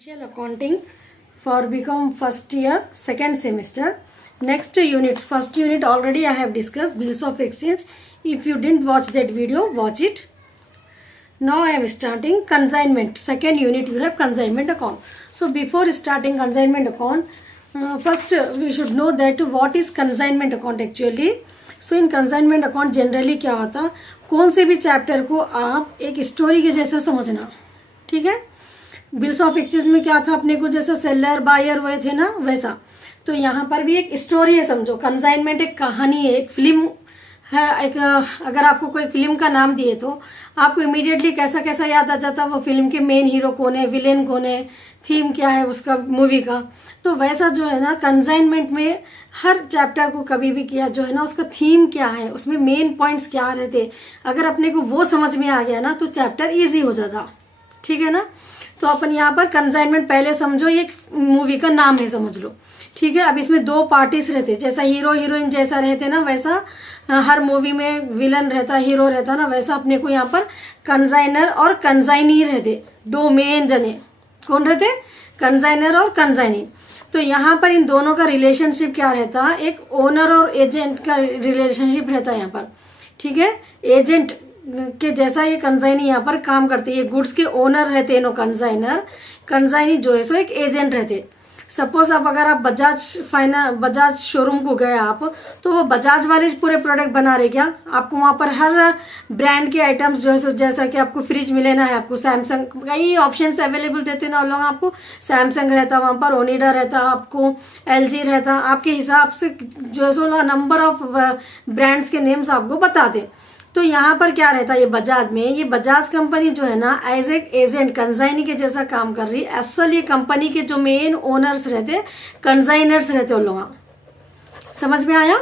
Financial accounting for become first year second semester. Next units, first unit already I have discussed, bills of exchange. If you didn't watch that video, watch it. Now I am starting consignment. Second unit you have consignment account. So before starting consignment account, first we should know that what is consignment account actually. So in consignment account generally क्या होता, कौन से भी चैप्टर को आप एक स्टोरी के जैसा समझना, ठीक है. बिल्स ऑफ एक्सचेंज में क्या था, अपने को जैसा सेलर बायर हुए थे ना, वैसा तो यहाँ पर भी एक स्टोरी है समझो. कंसाइनमेंट एक कहानी है, एक फिल्म है. एक अगर आपको कोई फिल्म का नाम दिए तो आपको इमीडिएटली कैसा कैसा याद आ जाता, वो फिल्म के मेन हीरो कौन है, विलेन कौन है, थीम क्या है उसका मूवी का. तो वैसा जो है ना कंसाइनमेंट में हर चैप्टर को कभी भी किया जो है ना, उसका थीम क्या है, उसमें मेन पॉइंट्स क्या रहते, अगर अपने को वो समझ में आ गया ना तो चैप्टर ईजी हो जाता, ठीक है ना. तो अपन यहाँ पर कंसाइनमेंट पहले समझो, ये मूवी का नाम है समझ लो, ठीक है. अब इसमें दो पार्टीज रहते, जैसा हीरो हीरोइन जैसा रहते ना, वैसा हर मूवी में विलन रहता, हीरो रहता ना, वैसा अपने को यहाँ पर कंसाइनर और कंसाइनी रहते, दो मेन जने. कौन रहते? कंसाइनर और कंसाइनी. तो यहाँ पर इन दोनों का रिलेशनशिप क्या रहता, एक ओनर और एजेंट का रिलेशनशिप रहता है यहाँ पर, ठीक है. एजेंट के जैसा ये कंसाइनी यहाँ पर काम करते हैं. गुड्स के ओनर रहते हैं नो कंसाइनर, कंसाइनी जो है सो एक एजेंट रहते. सपोज अब अगर आप बजाज शोरूम को गए आप, तो वो बजाज वाले पूरे प्रोडक्ट बना रहे क्या, आपको वहां पर हर ब्रांड के आइटम्स जो है सो, जैसा कि आपको फ्रिज मिले ना है, आपको सैमसंग कई ऑप्शंस अवेलेबल देते ना लोग, आपको सैमसंग रहता वहां पर, ओनिडा रहता, आपको एलजी रहता, आपके हिसाब से जो है सो नंबर ऑफ ब्रांड्स के नेम्स आपको बताते. तो यहाँ पर क्या रहता है, ये बजाज में, ये बजाज कंपनी जो है ना एज एक एजेंट कंसाइनी के जैसा काम कर रही है. असल ये कंपनी के जो मेन ओनर्स रहते, कंसाइनर्स रहते उन लोग. समझ में आया?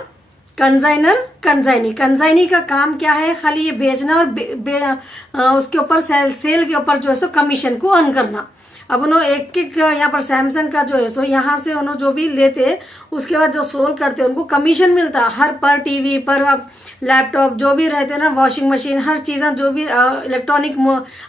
Consignor consignee. कंसाइनी का काम क्या है, खाली ये बेचना और उसके ऊपर सेल के ऊपर जो है सो कमीशन को अर्न करना. अब उन्होंने एक एक यहाँ पर सैमसंग का जो है सो यहाँ से उन्होंने जो भी लेते, उसके बाद जो सोल करते उनको कमीशन मिलता हर पर टीवी पर, अब लैपटॉप जो भी रहते ना, वॉशिंग मशीन, हर चीज़ें जो भी इलेक्ट्रॉनिक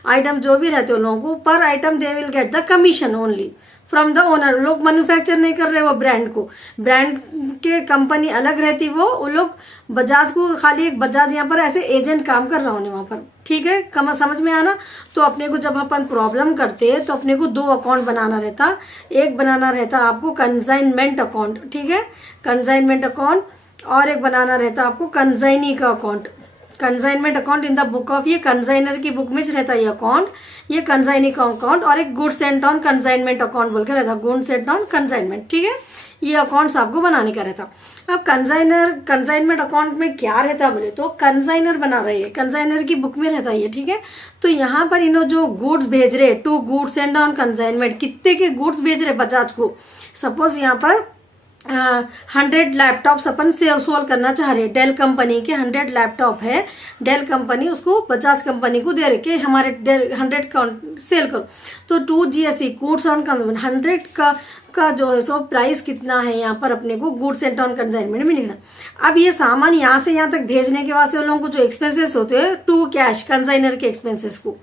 आइटम जो भी रहते उन लोगों को, पर item they will get the commission only from the owner. लोग मैन्युफैक्चर नहीं कर रहे वो ब्रांड को, ब्रांड के कंपनी अलग रहती, वो लोग बजाज को खाली एक बजाज यहाँ पर ऐसे एजेंट काम कर रहा होने वहां पर, ठीक है. कम समझ में आना. तो अपने को जब अपन प्रॉब्लम करते तो अपने को दो अकाउंट बनाना रहता. एक बनाना रहता आपको कंसाइनमेंट अकाउंट, ठीक है, कंसाइनमेंट अकाउंट, और एक बनाना रहता आपको कंसाइनी का account. Consignment account in the book of, ये कंसाइनर की बुक में रहता है ये अकाउंट, ये कंसाइनी का अकाउंट, और एक goods and on consignment account बोल के रहता, गुड्स एंड ऑन कंसाइनमेंट, ठीक है. ये अकाउंट्स आपको बनाने का रहता. अब कंसाइनमेंट अकाउंट में क्या रहता बोले तो, कंसाइनर बना रही है, कंसाइनर की बुक में रहता है, ठीक है. तो यहाँ पर इन्हों जो गुड्स भेज रहे, to goods and on consignment, कितने के गुड्स भेज रहे बजाज को. सपोज यहाँ पर 100 लैपटॉप्स अपन सोल्व करना चाह रहे, डेल कंपनी के 100 लैपटॉप है, डेल कंपनी उसको बजाज कंपनी को दे रहे कि हमारे डेल 100 सेल करो. तो 2 GSE गुड्स ऑन कंसाइनमेंट 100 का जो है सो प्राइस कितना है यहाँ पर अपने को गुड्स एंड ऑन कंसाइनमेंट में लिखना. अब ये सामान यहाँ से यहाँ तक भेजने के वास्ते उन लोगों को जो एक्सपेंसेस होते हैं, 2 कैश कंसाइनर के एक्सपेंसेस को,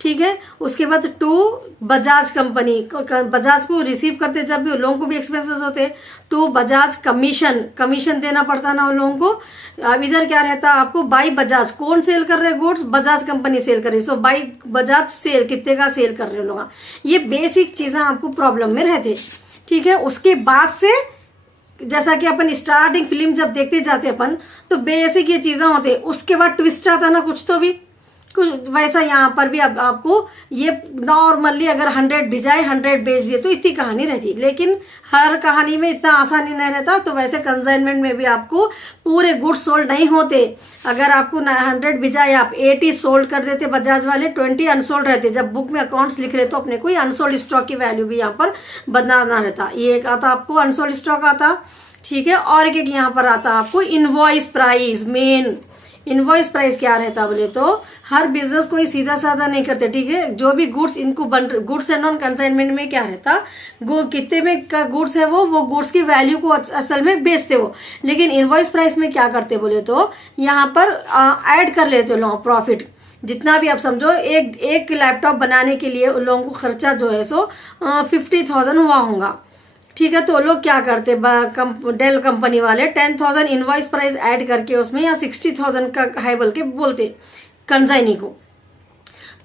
ठीक है. उसके बाद 2 बजाज कंपनी, बजाज को रिसीव करते जब भी उन लोगों को भी एक्सपेंसेस होते, 2 बजाज कमीशन देना पड़ता ना उन लोगों को. अब इधर क्या रहता आपको, बाई बजाज, कौन सेल कर रहे गुड्स, बजाज कंपनी सेल कर रही, सो बाई बजाज सेल, कितने का सेल कर रहे लोग. ये बेसिक चीजें आपको प्रॉब्लम में रहते, ठीक है. उसके बाद से जैसा कि अपन स्टार्टिंग फिल्म जब देखते जाते अपन, तो बेसिक ये चीजें होते, उसके बाद ट्विस्ट आता ना कुछ, तो भी कुछ वैसा यहाँ पर भी अब आपको ये नॉर्मली अगर 100 भिजाए 100 बेच दिए तो इतनी कहानी रहती, लेकिन हर कहानी में इतना आसानी नहीं रहता. तो वैसे कंसाइनमेंट में भी आपको पूरे गुड्स सोल्ड नहीं होते. अगर आपको 100 भिजाए, आप 80 सोल्ड कर देते बजाज वाले, 20 अनसोल्ड रहते. जब बुक में अकाउंट्स लिख रहे तो अपने को अनसोल्ड स्टॉक की वैल्यू भी यहाँ पर बनाना रहता. ये एक आता आपको अनसोल्ड स्टॉक आता, ठीक है. और एक यहाँ पर आता आपको invoice price. Main invoice price क्या रहता बोले तो, हर बिजनेस कोई सीधा साधा नहीं करते, ठीक है. जो भी गुड्स इनको गुड्स एंड ऑन कंसाइनमेंट में क्या रहता, कितने में का गुड्स है वो गुड्स की वैल्यू को असल में बेचते वो. लेकिन इनवॉइस प्राइस में क्या करते बोले तो, यहाँ पर ऐड कर लेते लोग प्रॉफिट. जितना भी आप समझो, एक लैपटॉप बनाने के लिए उन लोगों को खर्चा जो है सो 50,000 हुआ होगा। ठीक है, तो लोग क्या करते, डेल कंपनी वाले 10,000 इनवॉइस प्राइस ऐड करके उसमें, या 60,000 का हाई बोल के बोलते कंसाइनी को।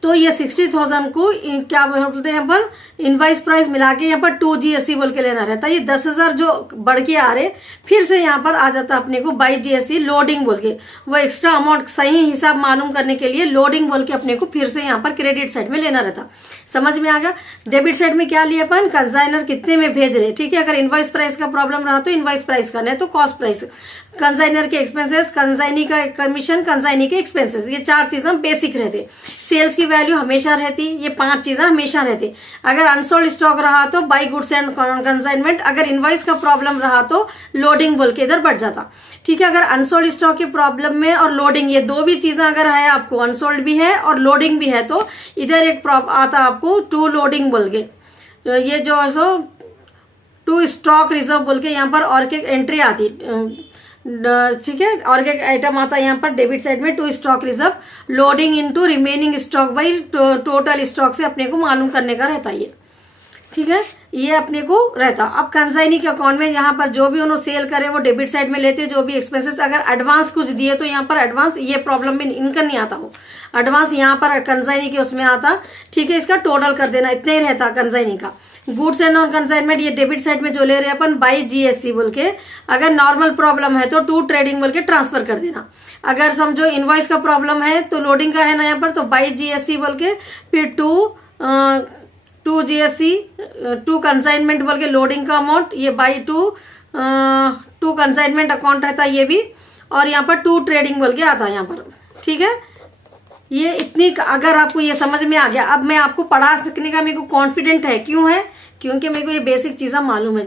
तो ये 60,000 को क्या बोलते हैं यहाँ पर, इनवाइस प्राइस मिला के यहाँ पर 2 GST बोल के लेना रहता है। ये 10,000 जो बढ़ के आ रहे, फिर से यहाँ पर आ जाता अपने को 22 GST लोडिंग बोल के, वो एक्स्ट्रा अमाउंट सही हिसाब मालूम करने के लिए लोडिंग बोल के अपने को फिर से यहाँ पर क्रेडिट साइड में लेना रहता। समझ में आ गया। डेबिट साइड में क्या लिया अपन, कंसाइनर कितने में भेज रहे। ठीक है, अगर इनवाइस प्राइस का प्रॉब्लम रहा तो इनवाइस प्राइस का, नहीं तो कॉस्ट प्राइस, कंसाइनर के एक्सपेंसेस, कंसाइनी का कमीशन, कंसाइनी के एक्सपेंसेस, ये 4 चीजें बेसिक रहते। सेल्स की वैल्यू हमेशा रहती, ये 5 चीजें हमेशा रहती। अगर अनसोल्ड स्टॉक रहा तो बाई गुड्स एंड कंसाइनमेंट, अगर इनवॉइस का प्रॉब्लम रहा तो लोडिंग बोल के इधर बढ़ जाता। ठीक है, अगर अनसोल्ड स्टॉक के प्रॉब्लम में और लोडिंग, ये 2 भी चीजें अगर है आपको, अनसोल्ड भी है और लोडिंग भी है, तो इधर एक आता आपको 2 लोडिंग बोल के, ये जो है सो 2 स्टॉक रिजर्व बोल के यहाँ पर और एक एंट्री आती। ठीक है, और एक आइटम आता है यहाँ पर डेबिट साइड में 2 stock reserve loading into remaining stock by total stock से अपने को मालूम करने का रहता है ये। ठीक है, ये अपने को रहता। अब कंसाइनी के अकाउंट में यहाँ पर जो भी उन्होंने सेल करे वो डेबिट साइड में लेते, जो भी एक्सपेंसेस, अगर एडवांस कुछ दिए तो यहाँ पर एडवांस, ये प्रॉब्लम में इनका नहीं आता, वो एडवांस यहाँ पर कंसाइनी के उसमें आता। ठीक है, इसका टोटल कर देना, इतना ही रहता कंसाइनी का। गुड्स एंड नॉन कंसाइनमेंट, ये डेबिट साइड में जो ले रहे हैं अपन बाई GST बोल के, अगर नॉर्मल प्रॉब्लम है तो 2 ट्रेडिंग बोल के ट्रांसफर कर देना। अगर समझो इनवॉइस का प्रॉब्लम है तो लोडिंग का है ना यहाँ पर, तो बाई GST बोल के, फिर 2 GST 2 कंसाइनमेंट बोल के लोडिंग का अमाउंट, ये बाई 2 कंसाइनमेंट अकाउंट रहता है ये भी, और यहाँ पर 2 ट्रेडिंग बोल के आता है यहाँ पर। ठीक है, ये इतनी, अगर आपको ये समझ में आ गया, अब मैं आपको पढ़ा सकने का मेरे को कॉन्फिडेंट है। क्यों है, क्योंकि मेरे को ये बेसिक चीज़ें मालूम है,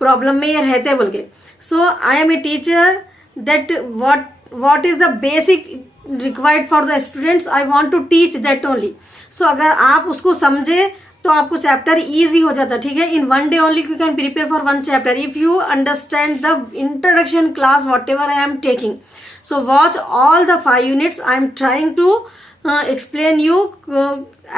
प्रॉब्लम में ये रहते बोल के। So I am a teacher that what is the basic required for the students, I want to teach that only. So अगर आप उसको समझे तो आपको चैप्टर इजी हो जाता। ठीक है, इन 1 day only you can prepare for 1 chapter if you understand the introduction class what ever I am taking. So watch all the 5 units. I am trying to explain you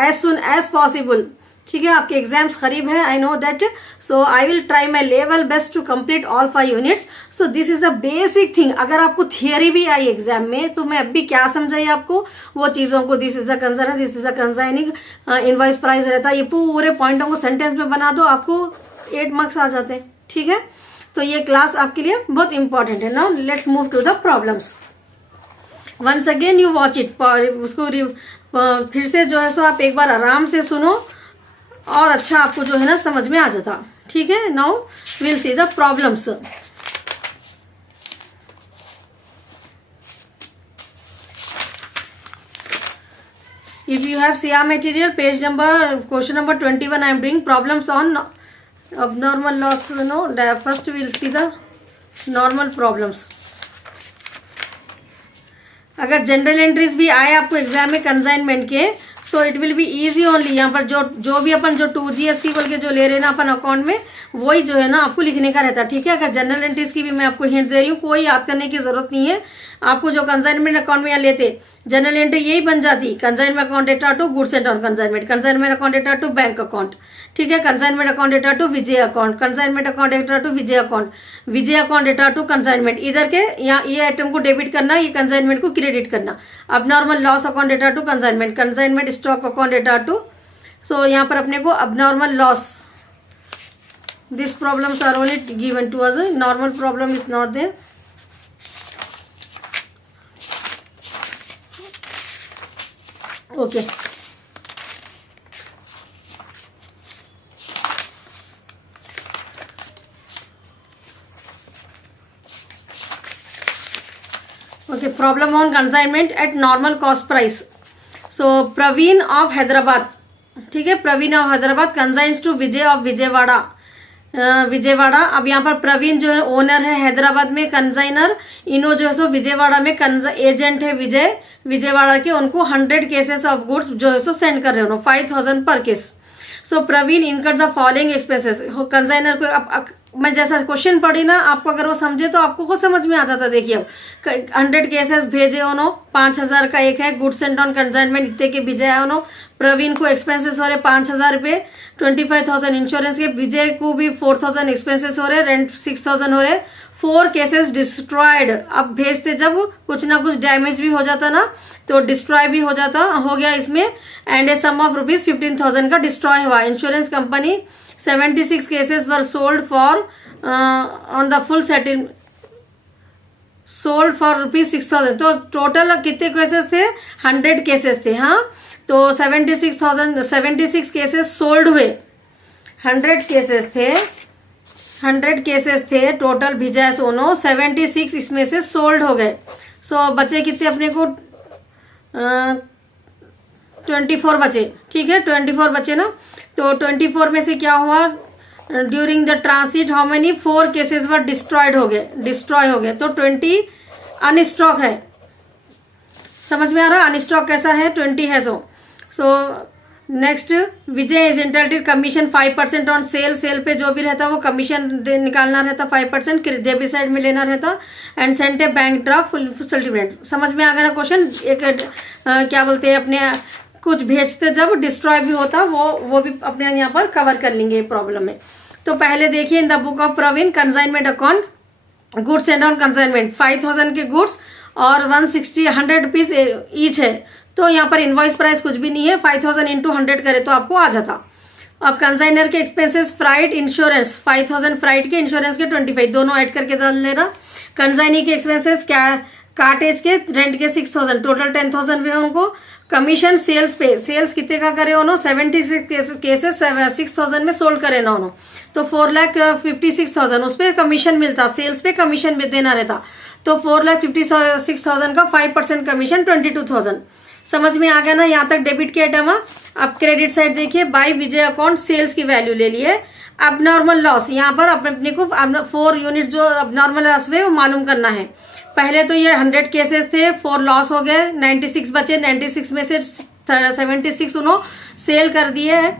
as soon as possible. ठीक है, आपके exams करीब है, I know that, so I will try my level best to complete all 5 units. So this is the basic thing. अगर आपको थियरी भी आई एग्जाम में तो मैं अभी क्या समझाई आपको वो चीजों को, this is the concern, this is the consigning, invoice price रहता है, ये पूरे पॉइंटों को सेंटेंस में बना दो, आपको 8 मार्क्स आ जाते हैं। ठीक है, तो ये क्लास आपके लिए बहुत इंपॉर्टेंट है। Now let's move to the problems. Once again you watch it, उसको फिर से जो है सो आप एक बार आराम से सुनो और अच्छा आपको जो है ना समझ में आ जाता। ठीक है, now will see the problems. If you have CR material, page number, question number 21 I am doing problems on abnormal loss. No, first we will see the normal problems. अगर जनरल एंट्रीज भी आए आपको एग्जाम में कंसाइनमेंट के, so it will be easy only. यहाँ पर जो भी अपन जो 2 GST बोल के जो ले रहे हैं ना अपन अकाउंट में, वही जो है ना आपको लिखने का रहता है। ठीक है, अगर जनरल एंट्रीज की भी मैं आपको हिंट दे रही हूँ, कोई याद करने की जरूरत नहीं है आपको। जो कंसाइनमेंट अकाउंट में यहाँ लेते, जनरल एंट्री यही बन जाती, consignment account data to goods and non consignment, consignment account data to bank account. ठीक है, consignment account data to Vijay account, consignment account data to Vijay account, Vijay account data to consignment. इधर के यहाँ ये आइटम को डेबिट करना, ये कंसाइनमेंट को क्रेडिट करना। अब normal loss account data to consignment, consignment stock account data to. सो यहाँ पर अपने को अब normal loss, this problems are only given to us, normal problem is not there. Okay, okay, problem on consignment at normal cost price. So Praveen of Hyderabad, ठीक है, Praveen of Hyderabad consigns to Vijay of Vijayawada, Vijayawada. अब यहाँ पर प्रवीण जो है ओनर है हैदराबाद में, कंसाइनर इनो जो है सो विजयवाड़ा में एजेंट है विजय, विजयवाड़ा के, उनको 100 केसेस ऑफ गुड्स जो है सो सेंड कर रहे हैं 5,000 per case. So Praveen incurred the following expenses. Consignor को मैं जैसा क्वेश्चन पढ़ी ना, आपको अगर वो समझे तो आपको खुद समझ में आ जाता। देखिए अब 100 केसेस भेजे उन्होंने, 5,000 का एक है। गुड्स एंड ऑन कंसाइनमेंट इतने के विजय है उन्होंने। प्रवीण को एक्सपेंसेस हो रहे 5,000 रुपये, 25,000 इंश्योरेंस के। विजय को भी 4,000 एक्सपेंसेस हो रहे, रेंट 6,000 हो रहे। 4 केसेस डिस्ट्रॉयड। अब भेजते जब कुछ ना कुछ डैमेज भी हो जाता ना, तो डिस्ट्रॉय भी हो जाता, हो गया इसमें। And a sum of rupees 15,000 का डिस्ट्रॉय हुआ। Insurance company 76 cases were sold for on the full settle, sold for rupees 6,000। तो टोटल कितने केसेस थे? 100 केसेस थे। हाँ, तो 76 केसेस सोल्ड हुए। 100 केसेस थे, 100 केसेस थे टोटल भिजा सोनो, 76 इसमें से सोल्ड हो गए। सो बचे कितने अपने को? 24 बचे। ठीक है, 24 बचे ना। तो 24 में से क्या हुआ? During the transit how many? 4 केसेस वर डिस्ट्रॉय हो गए। तो 20 अनस्टॉक है। समझ में आ रहा? अनस्टॉक कैसा है? 20 है। So next, Vijay is entitled commission 5% on sale. Sale पे जो भी रहता वो कमीशन निकालना रहता 5%, डेबिट साइड में लेना रहता। And sent a bank draft full settlement. समझ में आ गया ना क्वेश्चन? एक क्या बोलते हैं, अपने कुछ भेजते जब डिस्ट्रॉय भी होता, वो भी अपने यहाँ पर कवर कर लेंगे प्रॉब्लम में। तो पहले देखिए, in the book of Praveen consignment account, goods and on consignment 5,000 के गुड्स और 100 रुपीज ईच है। तो यहाँ पर इनवॉइस प्राइस कुछ भी नहीं है, 5,000 इंटू 100 करे तो आपको आ जाता। अब कंसाइनर के एक्सपेंसेस, फ्राइट, इंश्योरेंस 5,000, फ्राइट के, इंश्योरेंस के 25, दोनों ऐड करके डाल लेना। कंसाइनी के एक्सपेंसेस क्या? कार्टेज के, रेंट के 6,000, टोटल 10,000 हुए उनको। कमीशन सेल्स पे, सेल्स कितने का करे उन्होंने? 76 केसेस 6,000 में सोल्ड करे ना उन्होंने, तो 4,56,000 उस पर कमीशन मिलता, सेल्स पे कमीशन देना रहता। तो 4,56,000 का 5% कमीशन 22,000। समझ में आ गया ना? यहाँ तक डेबिट के आइटम। अब क्रेडिट साइड देखिए, बाय विजय अकाउंट सेल्स की वैल्यू ले लिए। अब नॉर्मल लॉस, यहाँ पर अपने को 4 यूनिट जो अब नॉर्मल लॉस हुए वो मालूम करना है। पहले तो ये 100 केसेस थे, 4 लॉस हो गए, 96 बचे। 96 में से 76 उन्होंने सेल कर दिए है।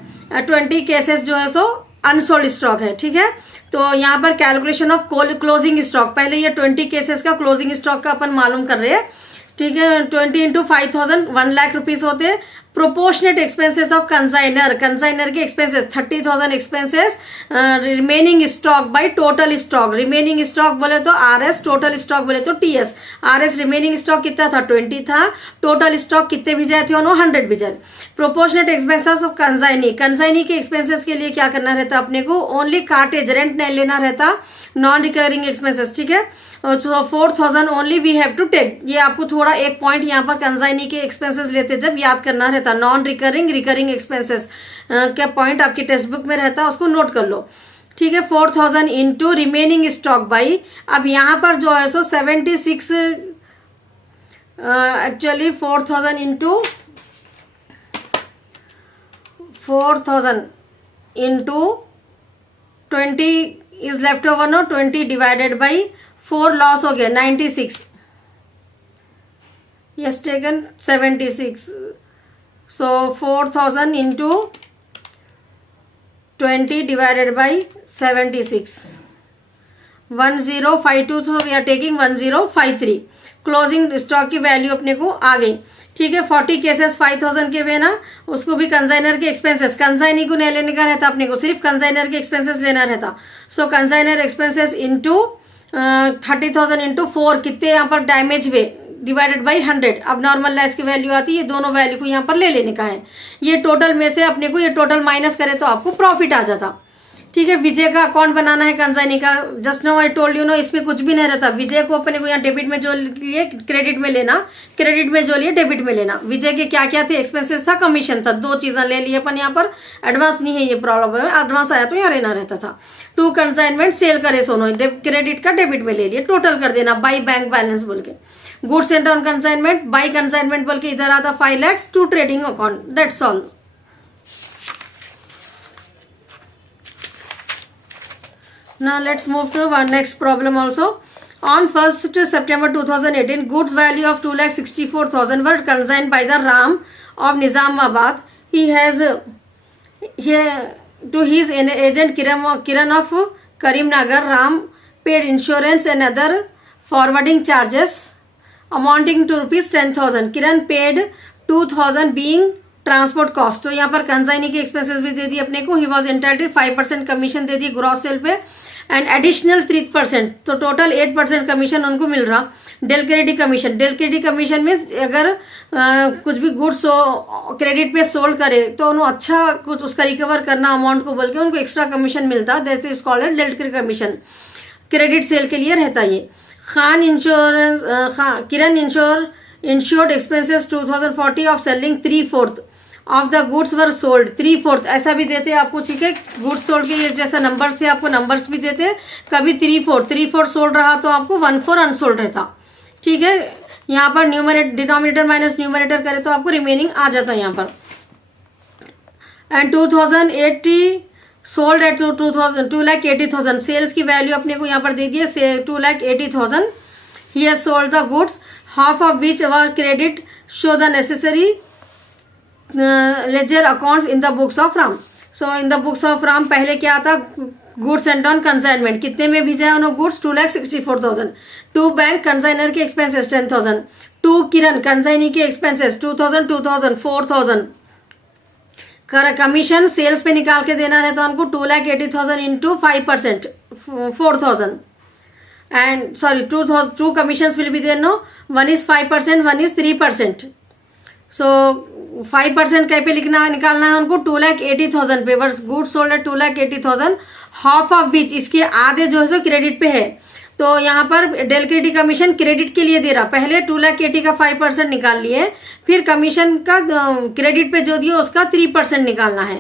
20 केसेस जो है सो अनसोल्ड स्टॉक है। ठीक है, तो यहाँ पर कैलकुलेशन ऑफ क्लोजिंग स्टॉक, पहले ये 20 केसेस का क्लोजिंग स्टॉक का अपन मालूम कर रहे हैं। ठीक है, 20 इंटू 5,000 1 लाख रुपीज होते। Proportionate expenses of consignor, consignor के expenses 30,000 expenses. Remaining stock by total stock, remaining stock बोले तो आरएस, टोटल स्टॉक बोले तो टीएस। आरएस रिमेनिंग स्टॉक कितना था? 20 था। टोटल स्टॉक कितने भी जाए थे उन्होंने? 100 भी जाए। Proportionate expenses of consignee, consignee के एक्सपेंसेस के लिए क्या करना रहता अपने को? ओनली कार्टेज, रेंट नहीं लेना रहता, नॉन रिकरिंग एक्सपेंसेस। ठीक है, तो 4,000 only we have to take. ये आपको थोड़ा एक पॉइंट यहाँ पर कंसाइनी के एक्सपेंसेस लेते जब याद करना रहता। नॉन रिकरिंग, रिकरिंग एक्सपेंसेस क्या पॉइंट आपकी टेक्स्ट बुक में रहता, उसको नोट कर लो। ठीक है, 4,000 इंटू रिमेनिंग स्टॉक बाई, अब यहाँ पर जो है सो 76 actually 4,000 into 4,000 into 20 is left over no, 20 divided by 4 loss हो गया 96, yes taken 76। So 4,000 into 20 divided by 76, 1052, तो we are taking 1053। Closing stock की वैल्यू अपने को आ गई। ठीक है, 40 केसेस 5,000 के हुए ना, उसको भी कंसाइनर के एक्सपेंसेस, कंसाइनी को नहीं लेने का रहता अपने को, सिर्फ कंसाइनर के एक्सपेंसेस लेना रहता। सो कंसाइनर एक्सपेंसेस इंटू 30,000 इंटू 4, कितने यहाँ पर डैमेज हुए, डिवाइडेड बाई 100। अब नॉर्मल लॉस की वैल्यू आती है, दोनों वैल्यू को यहाँ पर ले लेने का है। ये टोटल में से अपने को ये टोटल माइनस करे तो आपको प्रॉफिट आ जाता। ठीक है, विजय का अकाउंट बनाना है कंसाइनी का, just no I told you no, इसमें कुछ भी नहीं रहता। विजय को अपने को यहाँ डेबिट में जो लिए क्रेडिट में लेना, क्रेडिट में जो लिए डेबिट में लेना। विजय के क्या क्या थे एक्सपेंसेस था, कमीशन था, 2 चीजें ले लिए अपन यहाँ पर। एडवांस नहीं है ये प्रॉब्लम है, एडवांस आया तो यहाँ रहना रहता था। 2 कंसाइनमेंट सेल करे सोनो, क्रेडिट का डेबिट में ले लिए, टोटल कर देना बाई बैंक बैलेंस बोल के। Goods and on consignment by consignment बोल के इधर आता 5 lakhs, 2 trading account, that's all. Now let's move to our next problem also. On 1st September 2018, goods value of 2,64,000 were consigned by the Ram of Nizamabad. He has to his agent Kiran of Karimnagar, Ram paid insurance and other forwarding charges amounting to rupees 10,000. Kiran paid 2,000 being transport cost. तो यहाँ पर कंसाइनी की एक्सपेंसेस भी दे दी अपने को. He was entitled 5% commission दे दी ग्रॉस सेल पे एंड एडिशनल 3%. तो टोटल 8% कमीशन उनको मिल रहा. Del credit commission. Del credit commission में अगर कुछ भी गुड्स क्रेडिट पे सोल्ड करे तो उन्होंने अच्छा कुछ उसका रिकवर करना अमाउंट को बोल के उनको एक्स्ट्रा कमीशन मिलता. That is called del credit commission. Credit sale के लिए रहता ये. Khan insurance. Kiran insured expenses 2040 of selling 3/4 of the goods were sold. 3/4 ऐसा भी देते हैं आपको. ठीक है, गुड्स सोल्ड के ये जैसा नंबर्स थे आपको नंबर्स भी देते हैं. कभी 3/4 सोल्ड रहा तो आपको 1/4 अनसोल्ड रहता. ठीक है, यहाँ पर न्यूमरेटर डिनोमिनेटर माइनस न्यूमरेटर करे तो आपको रिमेनिंग आ जाता है यहाँ पर. एंड 2080 सोल्ड एट 2,80,000. सेल्स की वैल्यू अपने को यहाँ पर दे दी है 2,80,000. He has sold the goods half of which our credit show the necessary ledger accounts in the books of Ram. So in the books of Ram पहले क्या था, गुड्स एंड ऑन कंसाइनमेंट कितने में भेजा है उन्होंने गुड्स 2,64,000. टू बैंक कंसाइनर के expenses 10,000. To Kiran consignee के एक्सपेंसेस 2,000 2,000 4,000. कमीशन सेल्स पे निकाल के देना रहता उनको 2,80,000 into 5% 4,000. And sorry to commission will be there. No, one is 5%, one is 3%. So 5% कहीं पे लिखना निकालना है उनको 2,80,000 पे. वर्स गुड्स सोल्ड है 2,80,000. हाफ ऑफ विच इसके आधे जो है सो क्रेडिट पे है. तो यहाँ पर डेल क्रेडिट कमीशन क्रेडिट के लिए दे रहा. पहले 2,80,000 का 5% निकाल लिए, फिर कमीशन का क्रेडिट पे जो दिया उसका 3% निकालना है.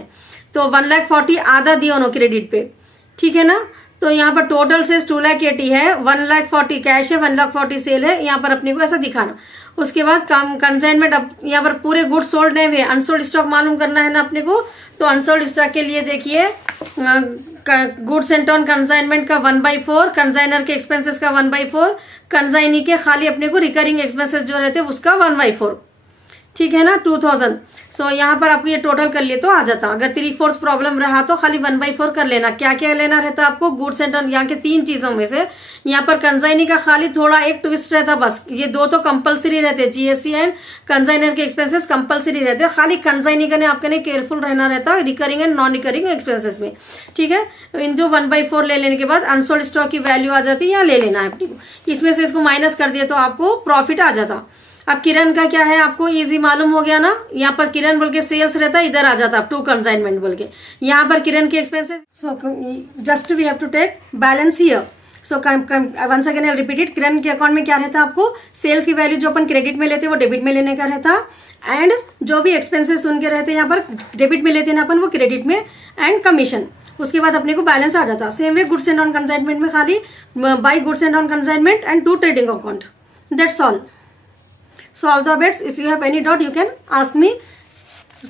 तो 1,40,000 आधा दिया उन्होंने क्रेडिट पे. ठीक है ना. तो यहाँ पर टोटल से 2,80,000 है, 1,40,000 कैश है, 1,40,000 सेल है. यहाँ पर अपने को ऐसा दिखाना. उसके बाद कंसाइनमेंट. अब यहाँ पर पूरे गुड्स सोल्ड नहीं हुए, अनसोल्ड स्टॉक मालूम करना है ना अपने को. तो अनसोल्ड स्टॉक के लिए देखिए गुड्स एंड ऑन कंसाइनमेंट का 1/4, कंसाइनर के एक्सपेंसेस का 1/4, कंसाइनी के खाली अपने को रिकरिंग एक्सपेंसेस जो रहते हैं उसका 1/4. ठीक है ना, 2,000. सो यहाँ पर आपको ये टोटल कर लिए तो आ जाता. अगर 3/4 प्रॉब्लम रहा तो खाली 1/4 कर लेना. क्या क्या लेना रहता आपको, गुड्स एंड ऑन यहाँ के 3 चीजों में से. यहाँ पर कंसाइनी का खाली थोड़ा एक ट्विस्ट रहता बस. ये 2 तो कंपलसरी रहते, जीएससी एंड कंसाइनर के एक्सपेंसेस कंपलसरी रहते. खाली कंसाइनी का आपके केयरफुल रहना रहता recurring and non recurring expenses में. ठीक है, इंटू 1/4 ले लेने के बाद अनसोल्ड स्टॉक की वैल्यू आ जाती है, यहाँ ले लेना है अपने को. इसमें से इसको माइनस कर दिया तो आपको प्रॉफिट आ जाता. अब किरण का क्या है आपको इजी मालूम हो गया ना. यहाँ पर किरण बोल के सेल्स रहता है, इधर आ जाता टू कंसाइनमेंट बोल के. यहाँ पर किरण के expenses. So just we have to take balance here. So once again I repeat it. Kiran के अकाउंट में क्या रहता है आपको, सेल्स की वैल्यू जो अपन क्रेडिट में लेते हैं वो डेबिट में लेने का रहता. एंड जो भी एक्सपेंसेस उनके रहते हैं यहाँ पर डेबिट में लेते हैं अपन वो क्रेडिट में, एंड कमीशन. उसके बाद अपने को बैलेंस आ जाता. Same way goods and on consignment में खाली by goods and on consignment and 2 trading account. That's all. Solve the bets. If you have any doubt you can ask me.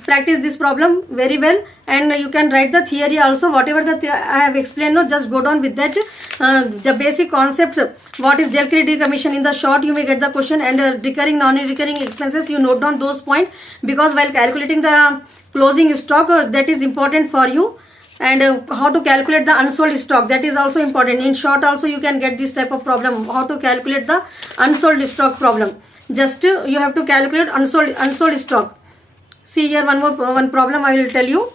Practice this problem very well and you can write the theory also. Whatever I have explained, no, just go down with that. The basic concepts. What is Del Credit Commission? In the short you may get the question, and recurring non-recurring expenses you note down those points, because while calculating the closing stock that is important for you. And how to calculate the unsold stock, that is also important. In short also you can get this type of problem, how to calculate the unsold stock problem. Just you have to calculate unsold stock. See here one problem I will tell you.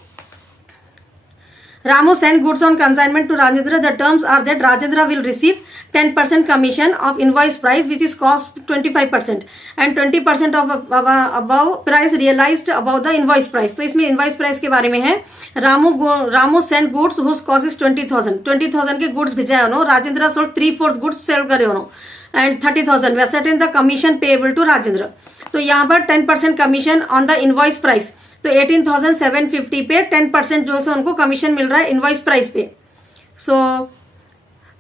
Ramu sent goods on consignment to Rajendra. The terms are that Rajendra will receive 10% commission of invoice price, which is cost 25%, and 20% of above price realized above the invoice price. तो इसमें invoice price के बारे में है. Ramu sent goods whose cost is 20,000. 20,000 के goods भेजा है उन्होंने. Rajendra sold 3/4 goods sell करे उन्होंने, and 30,000 were set in the commission payable to Rajendra. तो यहाँ पर 10% commission on the invoice price. तो 18,750 पे 10% जो है उनको कमीशन मिल रहा है इनवॉइस प्राइस पे. So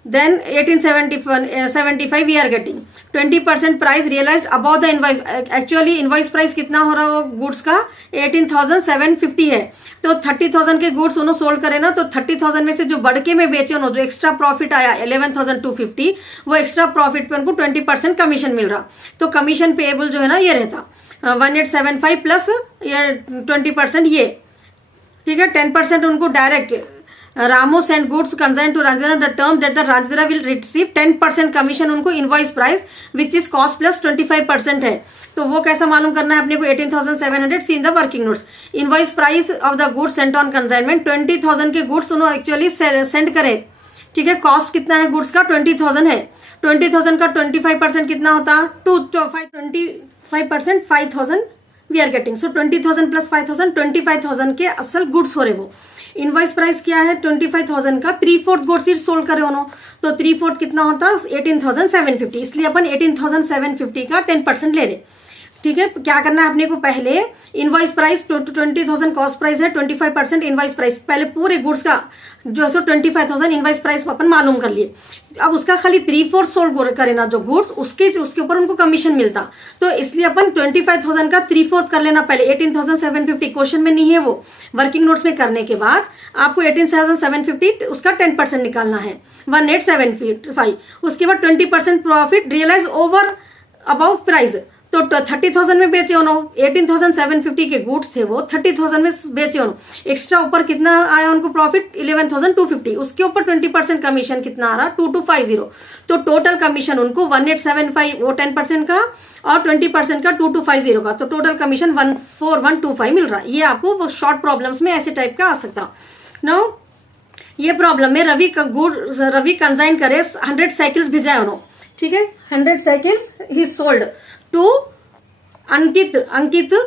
then 1875 we are getting 20% price realised about the invoice. Actually invoice price कितना हो रहा है वो गुड्स का 18,750 है. तो 30,000 के गुड्स उन्होंने सोल्ड करे ना, तो 30,000 में से जो बढ़के में बेचे उन्होंने, जो एक्स्ट्रा प्रॉफिट आया 11,250, वो एक्स्ट्रा प्रॉफिट पे उनको 20% कमीशन मिल रहा. तो कमीशन पेएबल जो है ना ये रहता 1875 प्लस ये 20% ये. ठीक है, 10% उनको direct Ramo send goods consign to Ranjana the term that the Ranjana will receive 10% commission उनको invoice price which is cost plus 25% है। तो वो कैसा मालूम करना है अपने को 18,700 see in the working notes. Invoice price of the goods sent on consignment 20,000 के गुड्स उन्होंने एक्चुअली सेंड करे, ठीक है। कॉस्ट कितना है गुड्स का 20,000 है। 20,000 का 25% कितना होता 25% 5,000 we are getting. So 20,000 plus 5,000 25,000 के असल गुड्स हो रहे वो। इनवॉइस प्राइस क्या है 25,000 का 3/4 गुड्स इज सोल्ड करे उन्होंने, तो 3/4 कितना होता 18,750। इसलिए अपन 18,750 का 10% ले रहे, ठीक है। क्या करना है अपने को पहले इनवॉइस प्राइस 20,000 कॉस्ट प्राइस है, 25% इनवॉइस प्राइस, पहले पूरे गुड्स का जो है 25,000 इनवॉइस प्राइस अपन मालूम कर लिए। अब उसका खाली 3/4 सोल्ड करे ना जो गुड्स, उसके ऊपर उनको कमीशन मिलता, तो इसलिए अपन 25,000 का 3/4 कर लेना पहले। 18,750 क्वेश्चन में नहीं है वो, वर्किंग नोट्स में करने के बाद आपको 18,750 उसका 10% निकालना है 1875। उसके बाद 20% profit realise over about price, तो 30,000 में बेचे उन्होंने। 18,750 के गुड्स थे वो 30,000 में बेचे उन्होंने। एक्स्ट्रा ऊपर कितना आया उनको प्रॉफिट 11,250, उसके ऊपर 20% कमीशन कितना आ रहा 2250। तो टोटल कमीशन उनको 1875 वो 10% का और 20% का 2250 का, तो टोटल कमीशन 14,125 मिल रहा है। ये आपको शॉर्ट प्रॉब्लम्स में ऐसे टाइप का आ सकता। नाउ ये प्रॉब्लम में रवि कंसाइन करे 100 साइकिल्स भिजाए उन्होंने, ठीक है। 100 साइकिल्स ही सोल्ड टू अंकित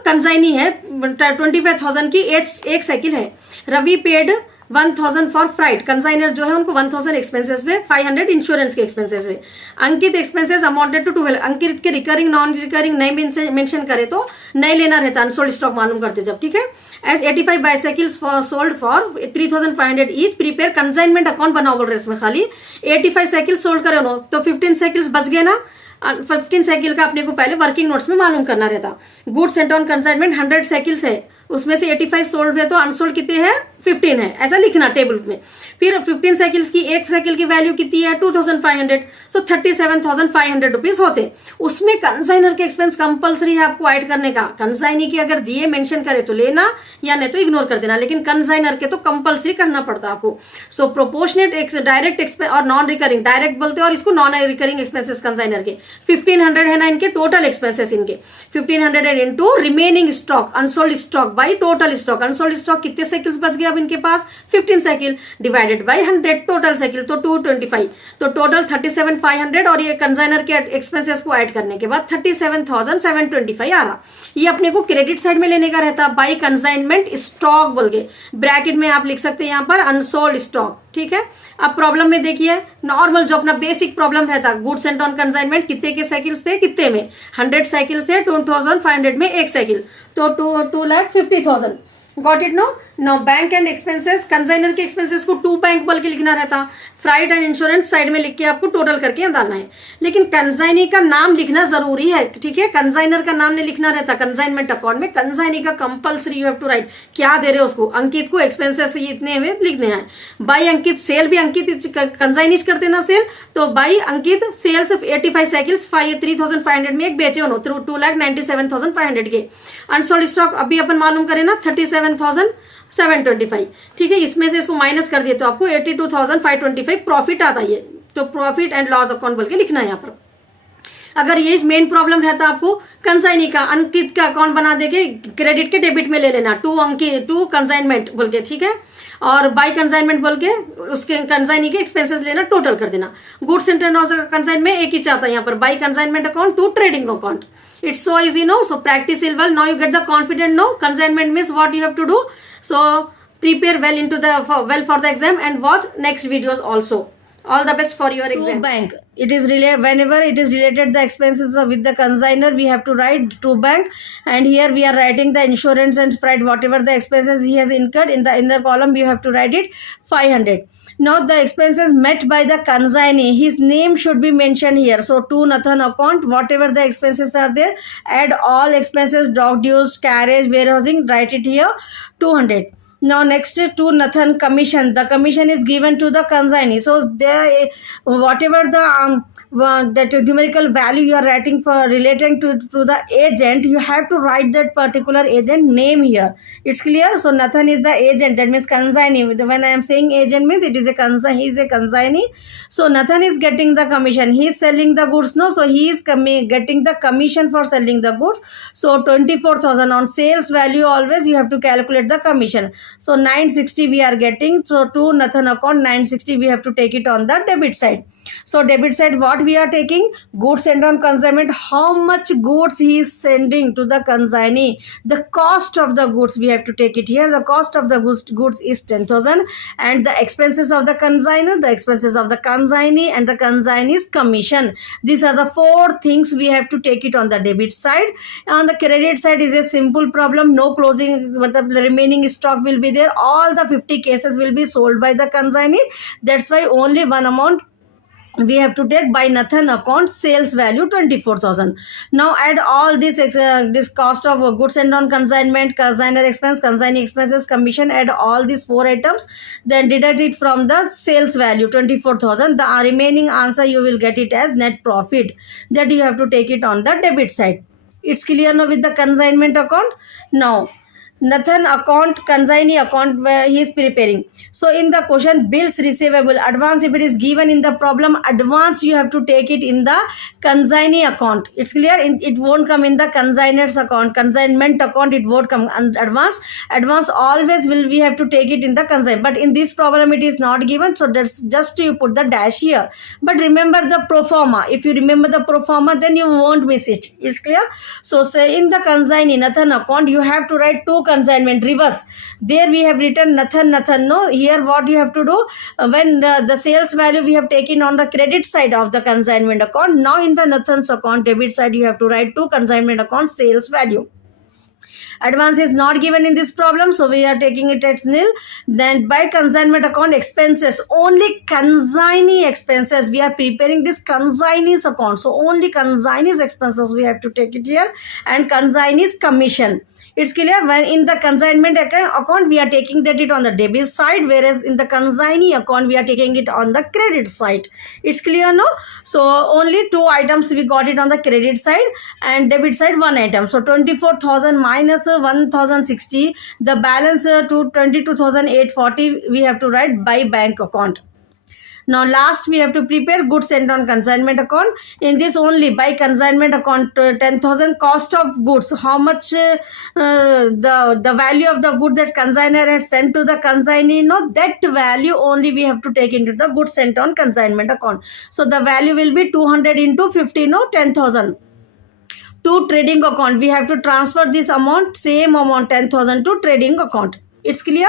कंसाइनी है 25,000 की एक साइकिल है। Ravi paid 1,000 for freight, consignor जो है उनको 1,000 एक्सपेंसेस में 500 इंश्योरेंस के एक्सपेंसेस में। अंकित एक्सपेंसेस अमाउंटेड टू 12, अंकित के रिकरिंग नॉन रिकरिंग नहीं मेंशन करे तो नहीं लेना रहता, अनसोल्ड स्टॉक मालूम करते जब, ठीक है। As 85 bicycles sold for 3,500 each, prepare consignment account बनाओ बोल रहे इसमें खाली 85 साइकिल सोल्ड करे उन्होंने, तो 15 साइकिल्स बच गए ना। 15 साइकिल का अपने को पहले वर्किंग नोट्स में मालूम करना रहता। गुड्स सेंट ऑन कंसाइनमेंट 100 साइकिल्स है, उसमें से 85 सोल्ड है तो अनसोल्ड कितने हैं 15 है, ऐसा लिखना टेबल में। फिर 15 साइकिल्स की एक साइकिल की वैल्यू कितनी है 2,500, सो 37,500 रुपीज होते। उसमें कंसाइनर के एक्सपेंस कंपलसरी है आपको ऐड करने का। कंसाइनी की अगर दिए मेंशन करे तो लेना या नहीं तो इग्नोर कर देना, लेकिन कंसाइनर के तो कंपलसरी करना पड़ता आपको। सो प्रोपोर्शनेट डायरेक्ट एक्सपेंस और नॉन रिकरिंग, डायरेक्ट बोलते हैं और इसको नॉन रिकरिंग एक्सपेंसेस कंसाइनर के 1500 है ना इनके टोटल एक्सपेंसेस इनके 1500 into remaining stock unsold stock by total stock. Unsold stock कितने साइकिल्स बच गए अब इनके पास 15 cycle divided by 100 total cycle, तो 225, तो टोटल 37,500 और ये कंसाइनर के एक्सपेंसेस को ऐड करने के बाद 37,725 आ रहा। ये अपने को क्रेडिट साइड में लेने का रहता बाई कंसाइनमेंट स्टॉक बोल के, ब्रैकेट में आप लिख सकते हैं यहाँ पर अनसोल्ड स्टॉक, ठीक है। अब प्रॉब्लम में देखिए नॉर्मल जो अपना बेसिक प्रॉब्लम रहता गुड्स सेंट ऑन कंसाइनमेंट कितने के साइकिल्स थे, कितने में 100 साइकिल्स थे, 2,500 में एक साइकिल, तो 2,50,000। Got it no. No bank and expenses, consignor के एक्सपेंसेस को 2 बैंक बोल के लिखना रहता, फ्राइट एंड इंश्योरेंस साइड में लिख के आपको टोटल करके डालना है। लेकिन कंसाइनी का नाम लिखना जरूरी है, ठीक है। कंसाइनर का नाम नहीं लिखना रहता कंसाइनमेंट अकाउंट में, कंसाइनी का compulsory you have to write. क्या दे रहे हो उसको, अंकित को एक्सपेंसेस इतने में लिखने हैं। बाई अंकित सेल भी अंकित कंसाइनीज करते ना सेल, तो बाई अंकित सेल्स 85 साइकिल्स 3,500 में एक बेचे उन्होंने 2,97,500 के। अनसोल्ड स्टॉक अभी अपन मालूम करें ना 37,725, ठीक है। इसमें से इसको माइनस कर दिए तो आपको 82,525 प्रॉफिट आता है। तो प्रॉफिट एंड लॉस अकाउंट बोल के लिखना है यहाँ पर। अगर ये मेन प्रॉब्लम रहता आपको कंसाइनी का, अंकित का अकाउंट बना देके क्रेडिट के डेबिट में ले लेना, टू कंसाइनमेंट बोल के, ठीक है। और बाई कंसाइनमेंट बोल के उसके कंसाइनी के एक्सपेंसेस लेना, टोटल कर देना। गुड्स एंड कंसाइन में एक ही चाहता है यहाँ पर by consignment account to trading account. It's so easy, no? So practice it well. Now you get the confident, no? Consignment means what you have to do. So prepare well for the exam and watch next videos also. All the best for your exam. To bank. It is related whenever it is related the expenses with the consignor, we have to write to bank, and here we are writing the insurance and freight whatever the expenses he has incurred in the column you have to write it 500. Now the expenses met by the consignee, his name should be mentioned here. So to Nathan account, whatever the expenses are there, add all expenses, dock dues, carriage, warehousing, write it here 200. Now next to Nathan commission, the commission is given to the consignee. So there whatever the that numerical value you are writing for relating to the agent, you have to write that particular agent name here. It's clear? So Nathan is the agent, that means consignee. When I am saying agent means it is a he is a consignee. So Nathan is getting the commission, he is selling the goods, no, so he is getting the commission for selling the goods. So 24,000 on sales value, always you have to calculate the commission. So 960 we are getting, so to Nathan account 960 we have to take it on the debit side. So debit side, what we are taking? Goods sent on consignment. How much goods he is sending to the consignee, the cost of the goods we have to take it here. The cost of the goods is 10,000, and the expenses of the consignor, the expenses of the consignee, and the consignee's commission. These are the four things we have to take it on the debit side. On the credit side is a simple problem, no closing, the remaining stock will be there, all the 50 cases will be sold by the consignee. That's why only one amount we have to take by Nathan account, sales value 24,000. Now add all this cost of goods sent on consignment, consignor expense, consignee expenses, commission, add all these four items, then deduct it from the sales value 24,000. The remaining answer you will get it as net profit, that you have to take it on the debit side. It's clear now with the consignment account. Now Nathan account, consignee account, where he is preparing. So in the question, bills receivable advance, if it is given in the problem, advance you have to take it in the consignee account. It's clear? It won't come in the consignor's account, consignment account, it won't come advance. Advance always will we have to take it in the consign, but in this problem it is not given, so that's just you put the dash here. But remember the pro forma. If you remember the pro forma, then you won't miss it. It's clear? So say in the consignee Nathan account, you have to write two consignment reverse. There we have written Nathan, no. Here what you have to do, when the sales value we have taken on the credit side of the consignment account, now in the Nathan's account debit side you have to write two consignment account sales value. Advance is not given in this problem, so we are taking it at nil. Then by consignment account expenses, only consignee expenses, we are preparing this consignee's account, so only consignee's expenses we have to take it here, and consignee's commission. It's clear? When in the consignment account we are taking that it on the debit side, whereas in the consignee account we are taking it on the credit side. It's clear now? So only two items we got it on the credit side, and debit side one item. So 24,000 minus 1,060, the balance to 22,840 we have to write by bank account. Now last we have to prepare goods sent on consignment account. In this only by consignment account 10,000 cost of goods, how much the value of the goods that consignor had sent to the consignee, no, that value only we have to take into the goods sent on consignment account. So the value will be 200 into 50, no, 10,000. To trading account we have to transfer this amount, same amount 10,000 to trading account. It's clear?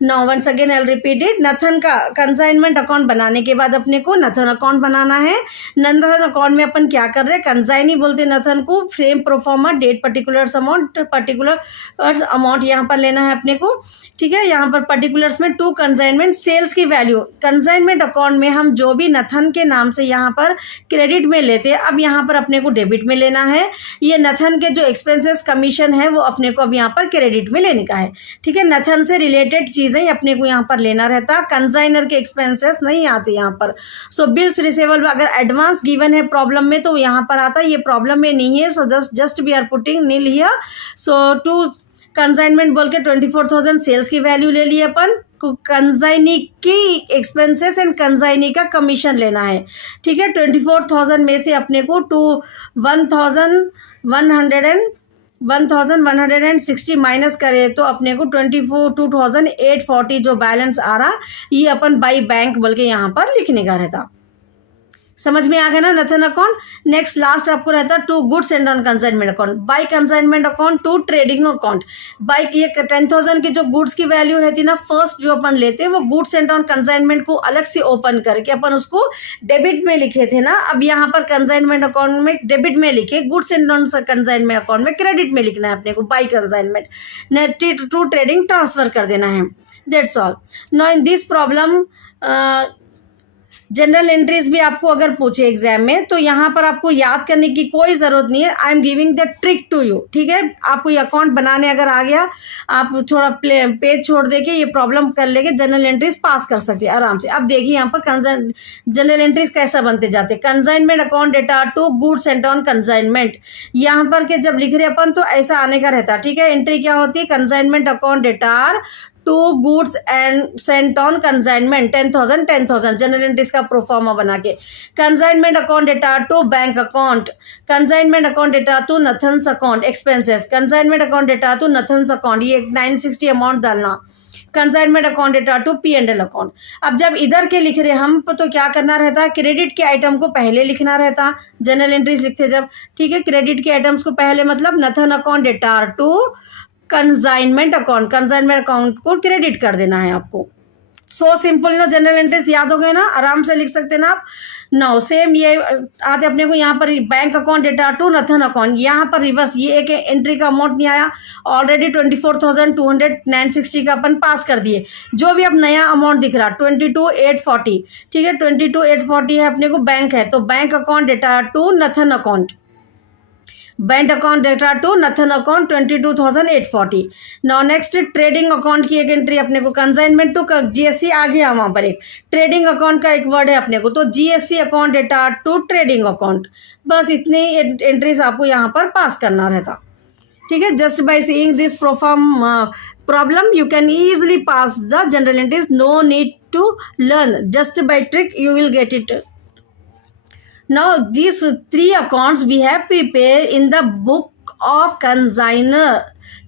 Now once again I'll repeat it. Nathan का consignment account बनाने के बाद अपने को Nathan account बनाना है. Nathan account में अपन क्या कर रहे हैं, कंसाइनी बोलते हैं नथन को, same proforma date particulars amount यहाँ पर लेना है अपने को. ठीक है, यहाँ पर पर्टिकुलर्स में टू कंसाइनमेंट सेल्स की वैल्यू, कंसाइनमेंट अकाउंट में हम जो भी नथन के नाम से यहाँ पर क्रेडिट में लेते हैं, अब यहाँ पर अपने को डेबिट में लेना है. ये नथन के जो एक्सपेंसेस कमीशन है वो अपने को अब यहाँ पर क्रेडिट में लेने का है. ठीक है, नथन से रिलेटेड चीजें अपने को यहाँ पर लेना रहता, कंसाइनर के एक्सपेंसेस नहीं आते यहाँ पर. सो बिल्स रिसीवेबल अगर एडवांस गिवन है प्रॉब्लम में तो यहाँ पर आता है, ये प्रॉब्लम में नहीं है. So just we are putting nil here. So to consignment बोल के 24,000 सेल्स की वैल्यू ले ली अपन, कंसाइनी की एक्सपेंसेस एंड कंसाइनी का कमीशन लेना है. ठीक है, 24,000 में से अपने को 1,160 माइनस करे तो अपने को 2,840 जो बैलेंस आ रहा, ये अपन बाई बैंक बोल के यहाँ पर लिखने का रहता. समझ में आ गया ना नथन अकाउंट. नेक्स्ट लास्ट आपको रहता to goods and on consignment account, by consignment account to trading account. By ये 10,000 की जो गुड्स की वैल्यू रहती ना, फर्स्ट जो अपन लेते हैं वो गुड्स एंड ऑन कंसाइनमेंट को अलग से ओपन करके अपन उसको डेबिट में लिखे थे ना, अब यहाँ पर कंसाइनमेंट अकाउंट में डेबिट में लिखे, goods and on consignment account में क्रेडिट में लिखना है अपने को by consignment to trading transfer कर देना है. That's all. Now in this problem journal entries भी आपको अगर पूछे एग्जाम में तो यहाँ पर आपको याद करने की कोई जरूरत नहीं है, I am giving the trick to you, ठीक है। आपको ये अकाउंट बनाने अगर आ गया, आप थोड़ा पेज छोड़ देके ये प्रॉब्लम कर लेके जनरल एंट्रीज पास कर सकते हैं आराम से। अब देखिए यहाँ पर जनरल एंट्रीज कैसा बनते जाते हैं। Consignment account data to goods sent on consignment, यहाँ पर के जब लिख रहे अपन तो ऐसा आने का रहता है, ठीक है। एंट्री क्या होती है, consignment account data to goods and Saint on consignment 10,000 general entries का प्रोफार्मा बना के। Consignment account data to bank account, consignment account data to नथन्स account expenses, consignment account data to नथन्स अकाउंट, ये 960 अमाउंट डालना। Consignment account data to P&L account. अब जब इधर के लिख रहे हम तो क्या करना रहता, क्रेडिट के आइटम को पहले लिखना रहता, जनरल एंट्रीज लिखते जब, ठीक है। क्रेडिट के आइटम्स को पहले मतलब Nathan account data to consignment account को क्रेडिट कर देना है आपको। सो सिंपल ना, जनरल एंट्रीज याद हो गए ना, आराम से लिख सकते ना आप। नाउ सेम ये आते अपने को यहाँ पर bank account data to Nathan account, यहाँ पर रिवर्स ये एक एंट्री का अमाउंट नहीं आया, ऑलरेडी 24,200 का अपन पास कर दिए। जो भी अब नया अमाउंट दिख रहा 22,840, ठीक है, 22,840 है अपने को बैंक है, तो bank account data to Nathan account, bank account data to Nathan account 22,840। Now next trading account की एक एंट्री अपने को, कंसाइनमेंट टू GSC आ गया वहां पर, एक ट्रेडिंग अकाउंट का एक वर्ड है अपने को, तो GSC account data to trading account. बस इतने एंट्रीज आपको यहाँ पर पास करना रहता, ठीक है। Just by seeing this problem you can easily pass the journal entries, no need to learn, just by trick you will get it. Now these 3 accounts we have prepared in the book of consignor.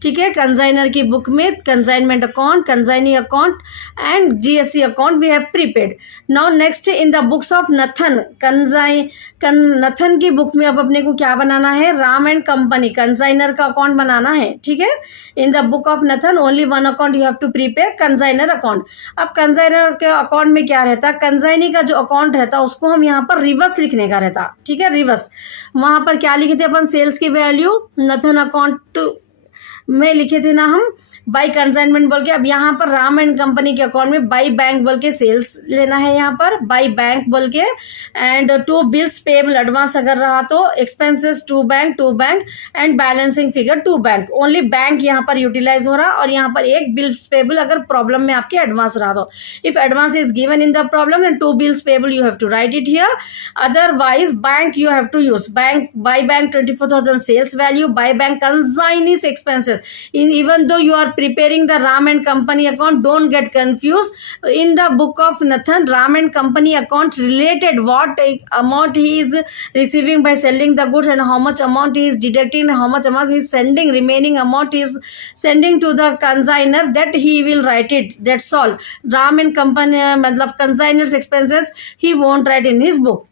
ठीक है, कंसाइनर की book में consignment account, consignee account and GSC account we have prepared. Now next in the books of Nathan, Nathan की book में अब अपने को क्या बनाना है, राम एंड कंपनी कंसाइनर का अकाउंट बनाना है. ठीक है, in the book of Nathan only one account you have to prepare, consignor account. अब कंसाइनर के अकाउंट में क्या रहता है, कंसाइनी का जो अकाउंट रहता उसको हम यहाँ पर रिवर्स लिखने का रहता. ठीक है, रिवर्स. वहां पर क्या लिखे थे अपन, सेल्स की वैल्यू नथन अकाउंट में लिखे थे ना हम बाई कंसाइनमेंट बोल के. अब यहाँ पर राम एंड कंपनी के अकाउंट में बाई बैंक बोल के सेल्स लेना है, यहाँ पर बाई बैंक बोल के. And to bills payable advance अगर रहा तो expenses to bank and balancing figure to bank. Only bank यहाँ पर यूटिलाइज हो रहा और यहाँ पर एक बिल्स पेबल अगर प्रॉब्लम में आपके एडवांस रहा तो. If advance is given in the problem and to bills payable you have to write it here. Otherwise bank you have to use bank, by bank 24,000 sales value, by bank consignees expenses. Even though you are preparing the Ram and Company account, don't get confused. In the book of Nathan, Ram and Company account related what amount he is receiving by selling the goods and how much amount he is deducting and how much amount he is sending, remaining amount he is sending to the consignor, that he will write it. That's all. Ram and Company matlab consignor's expenses he won't write in his book.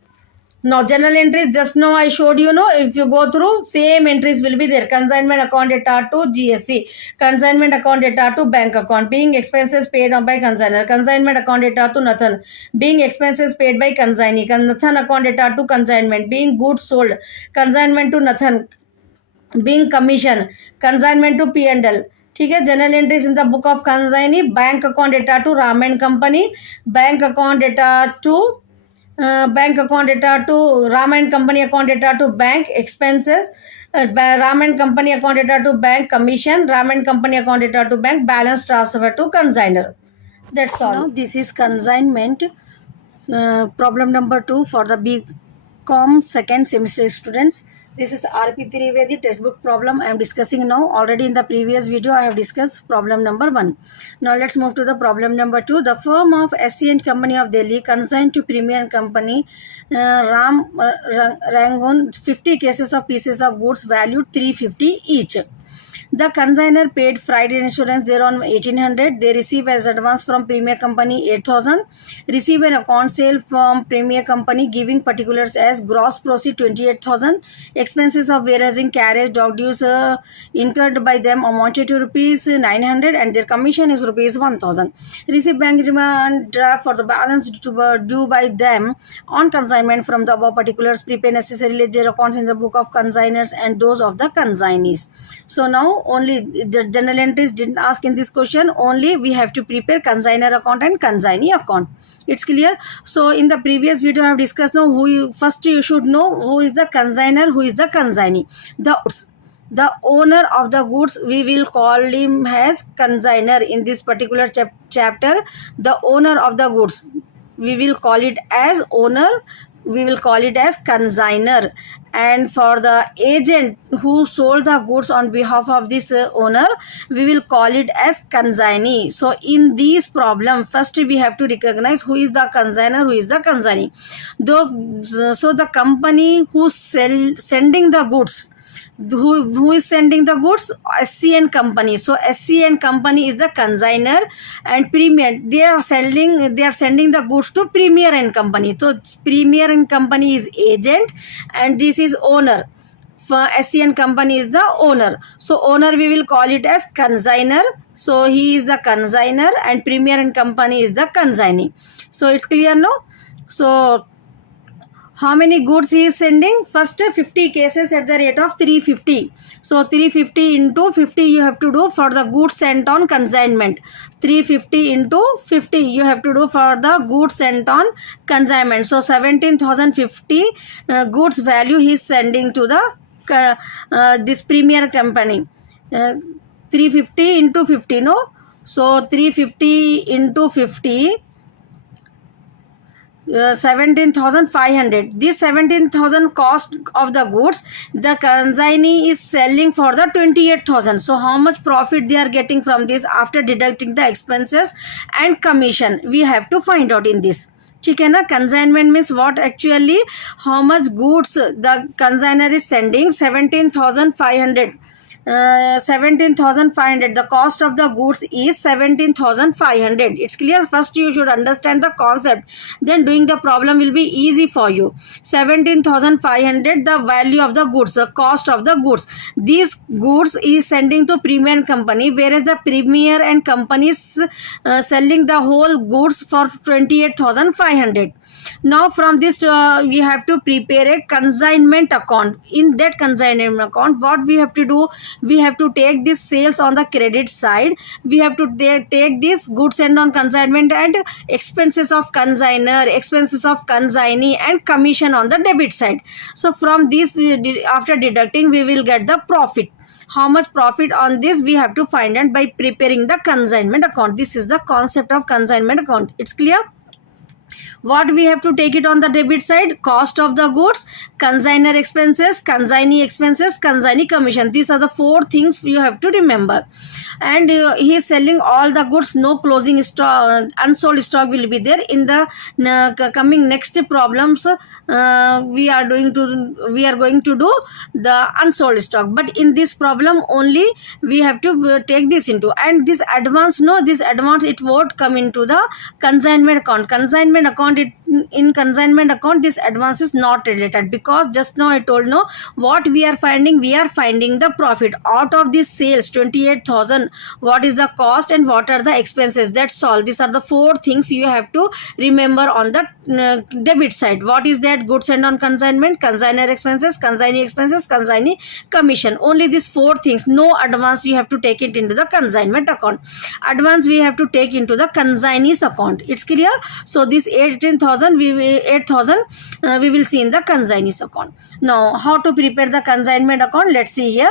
Now general entries just now I showed you, if you go through same entries will be there. Consignment account data to GSC, consignment account data to bank account, being expenses paid by consignor, consignment account data to Nathan, being expenses paid by consignee, Nathan account data to consignment, being goods sold, consignment to Nathan, being commission, consignment to P&L. ठीक है, journal entries in the book of consignee, bank account data to Ram and company, bank account data to bank account data to Ram and company account data to bank expenses, Ram and company account data to bank commission, Ram and company account data to bank balance transfer to consignor. That's all. Now this is consignment problem number 2 for the BCom second semester students. This is RP Trivedi textbook problem I am discussing now. Already in the previous video I have discussed problem number 1. Now let's move to the problem number 2. The firm of SC and Company of Delhi consigned to Premier Company Ram Rangoon 50 cases of pieces of goods valued 350 each. The consignor paid freight insurance thereon 1,800. They receive as advance from Premier Company 8,000. Receive an account sale from Premier Company giving particulars as gross proceed 28,000. Expenses of warehousing, carriage, dog dues incurred by them amounted to rupees 900 and their commission is rupees 1,000. Receive bank demand draft for the balance due by them on consignment from the above particulars. Prepare necessary ledger accounts in the book of consignors and those of the consignees. So now no, only the journal entries didn't ask in this question. Only we have to prepare consignor account and consignee account. It's clear. So in the previous video I have discussed now first you should know who is the consignor, who is the consignee. The owner of the goods, we will call him as consignor in this particular chapter. The owner of the goods, we will call it as owner, we will call it as consignor. And for the agent who sold the goods on behalf of this owner, we will call it as consignee. So in this problem, first we have to recognize who is the consignor, who is the consignee. So the company who sending the goods, who is sending the goods? SCN company. So SCN company is the consignor, and Premier, they are sending the goods to Premier and company. So Premier and company is agent, and this is owner. For SCN company is the owner. So owner we will call it as consignor. So he is the consignor, and Premier and company is the consignee. So it's clear, no? So how many goods he is sending? First 50 cases at the rate of 350. So 350 into 50 you have to do for the goods sent on consignment. 350 into 50 you have to do for the goods sent on consignment. So 17,050 goods value he is sending to the this Premier company. 350 into 50, no? So 350 into 50. 17,500. This 17,000 cost of the goods, the consignee is selling for the 28,000. So how much profit they are getting from this after deducting the expenses and commission? We have to find out in this. ठीक है ना. Consignment means what? Actually how much goods the consignor is sending? 17,500. 17,500. The cost of the goods is 17,500. It's clear. First you should understand the concept, then doing the problem will be easy for you. 17,500 the value of the goods, the cost of the goods. These goods is sending to Premier and company, whereas the Premier and company is selling the whole goods for 28,500. Now from this we have to prepare a consignment account. In that consignment account, what we have to do? We have to take this sales on the credit side. We have to take this goods sent on consignment and expenses of consignor, expenses of consignee, and commission on the debit side. So from this, after deducting, we will get the profit. How much profit on this we have to find out by preparing the consignment account. This is the concept of consignment account. It's clear. What we have to take it on the debit side? Cost of the goods, consignor expenses, consignee expenses, consignee commission. These are the four things you have to remember. And he is selling all the goods, no closing stock, unsold stock will be there. In the coming next problems, we are going to do the unsold stock. But in this problem only we have to take this into, and this advance, no, this advance it won't come into the consignment account. Consignment account, in consignment account this advance is not related, because just now I told, no, what we are finding the profit out of this sales 28,000. what is the cost and what are the expenses? That's all. These are the four things you have to remember on the debit side. What is that? Goods sent on consignment, consignor expenses, consignee expenses, consignee commission. Only these four things. No advance you have to take it into the consignment account. Advance we have to take into the consignee's account. It's clear. So this 8,000 we will see in the consignee's account. Now how to prepare the consignment account? Let's see here.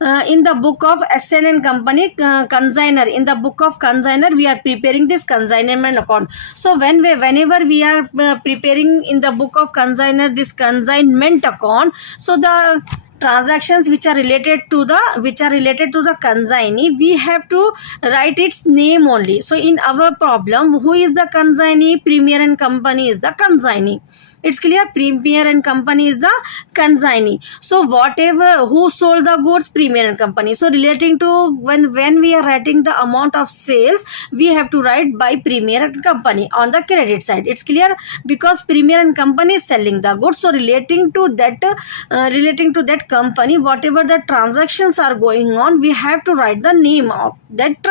In the book of SN company consignor, in the book of consignor we are preparing this consignment account. So whenever we are preparing in the book of consignor this consignment account, so the transactions which are related to the consignee, we have to write its name only. So in our problem, who is the consignee? Premier and company is the consignee. It's clear. Premier and company is the consignee. So whatever, who sold the goods? Premier and company. So relating to when we are writing the amount of sales, we have to write by Premier and company on the credit side. It's clear, because Premier and company is selling the goods. So relating to that company, whatever the transactions are going on, we have to write the name of that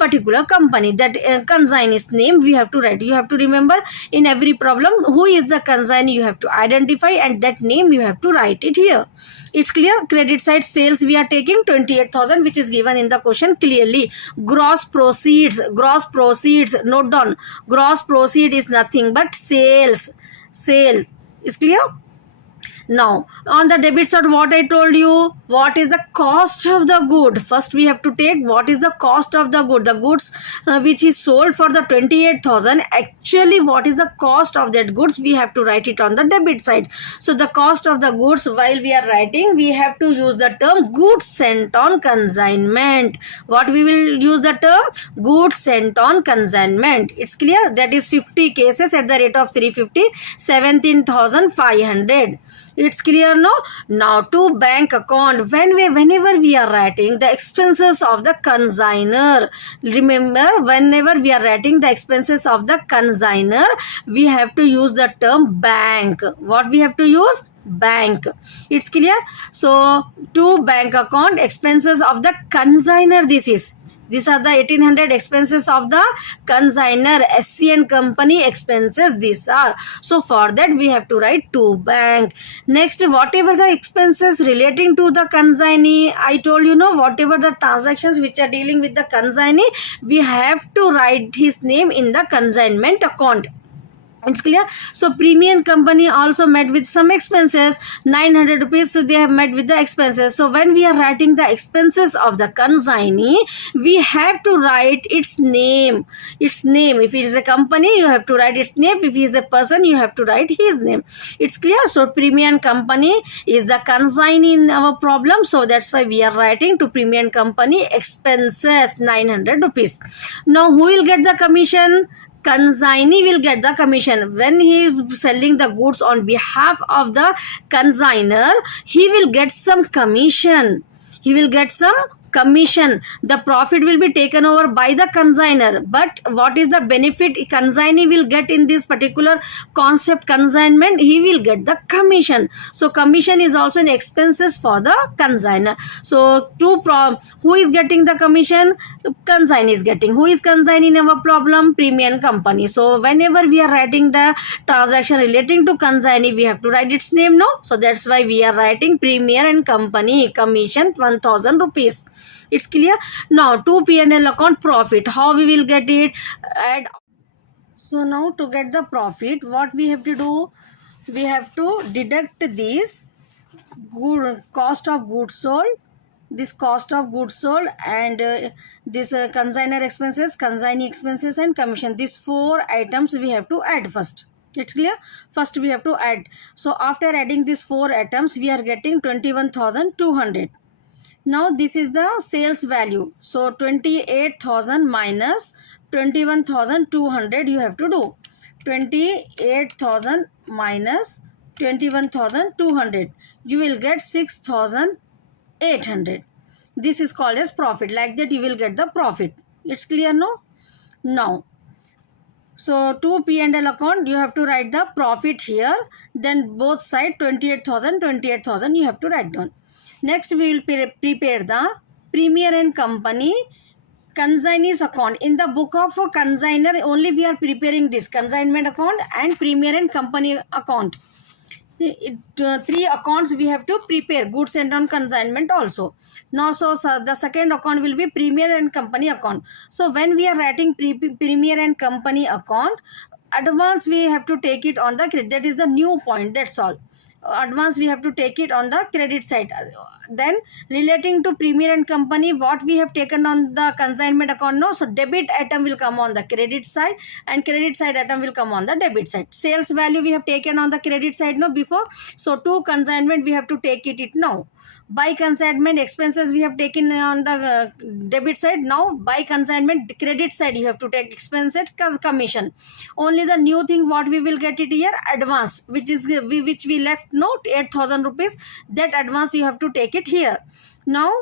particular company. That consignee's name we have to write. You have to remember in every problem who is the consignee you have to identify, and that name you have to write it here. It's clear. Credit side sales we are taking 28,000, which is given in the question clearly. Gross proceeds, note down, gross proceed is nothing but sale is clear. Now on the debit side, what I told you, what is the cost of the good? First we have to take what is the cost of the good, the goods which is sold for the 28,000. Actually what is the cost of that goods, we have to write it on the debit side. So the cost of the goods, while we are writing, we have to use the term goods sent on consignment. What we will use the term? Goods sent on consignment. It's clear. That is 50 cases at the rate of 350, 17,500. It's clear, no? Now to bank account, whenever we are writing the expenses of the consignor, remember, whenever we are writing the expenses of the consignor, we have to use the term bank. What we have to use? Bank. It's clear. So to bank account, expenses of the consignor, these are the 1800 expenses of the consignor, SC and company expenses these are. So for that we have to write to bank. Next, whatever the expenses relating to the consignee, I told you, no, whatever the transactions which are dealing with the consignee, we have to write his name in the consignment account. It's clear. So premium company also met with some expenses, 900 rupees, so they have met with the expenses. So when we are writing the expenses of the consignee, we have to write its name. If it is a company, you have to write its name. If he is a person, you have to write his name. It's clear. So premium company is the consignee in our problem, so that's why we are writing to premium company expenses 900 rupees. Now who will get the commission? Consignee will get the commission. When he is selling the goods on behalf of the consignor, he will get some commission. The profit will be taken over by the consignor. But what is the benefit consignee will get in this particular concept consignment? He will get the commission. So commission is also an expenses for the consignor. So who is getting the commission? Consignee is getting. Who is consignee in our problem? Premium company. So whenever we are writing the transaction relating to consignee, we have to write its name, no? So that's why we are writing Premier and Company commission 1,000 rupees. It's clear. Now to P&L account, profit, how we will get it? So now to get the profit, what we have to do? We have to deduct this cost of goods sold, and this consignor expenses, consignee expenses, and commission. These 4 items we have to add first. It's clear. First we have to add. So after adding these 4 items, we are getting 21,200. Now this is the sales value. So 28,000 minus 21,200 you have to do. 28,000 minus 21,200. You will get 6,800. This is called as profit. Like that you will get the profit. It's clear, no? Now, so to P&L account, you have to write the profit here. Then both side 28,000 you have to write down. Next we will prepare the Premier and Company consignee's account. In the book of consignor only we are preparing this consignment account and Premier and Company account. 3 accounts we have to prepare, goods sent on consignment also. Now so the second account will be Premier and Company account. So when we are writing Premier and Company account, advance we have to take it on the credit. That is the new point, that's all. Advance we have to take it on the credit side. Then relating to Premier and Company, what we have taken on the consignment account, no? So debit item will come on the credit side and credit side item will come on the debit side. Sales value we have taken on the credit side, no, before. So to consignment we have to take it now. By consignment expenses we have taken on the debit side. Now by consignment credit side you have to take expenses commission. Only the new thing what we will get it here, advance, which we left note 8,000 rupees. That advance you have to take it here. Now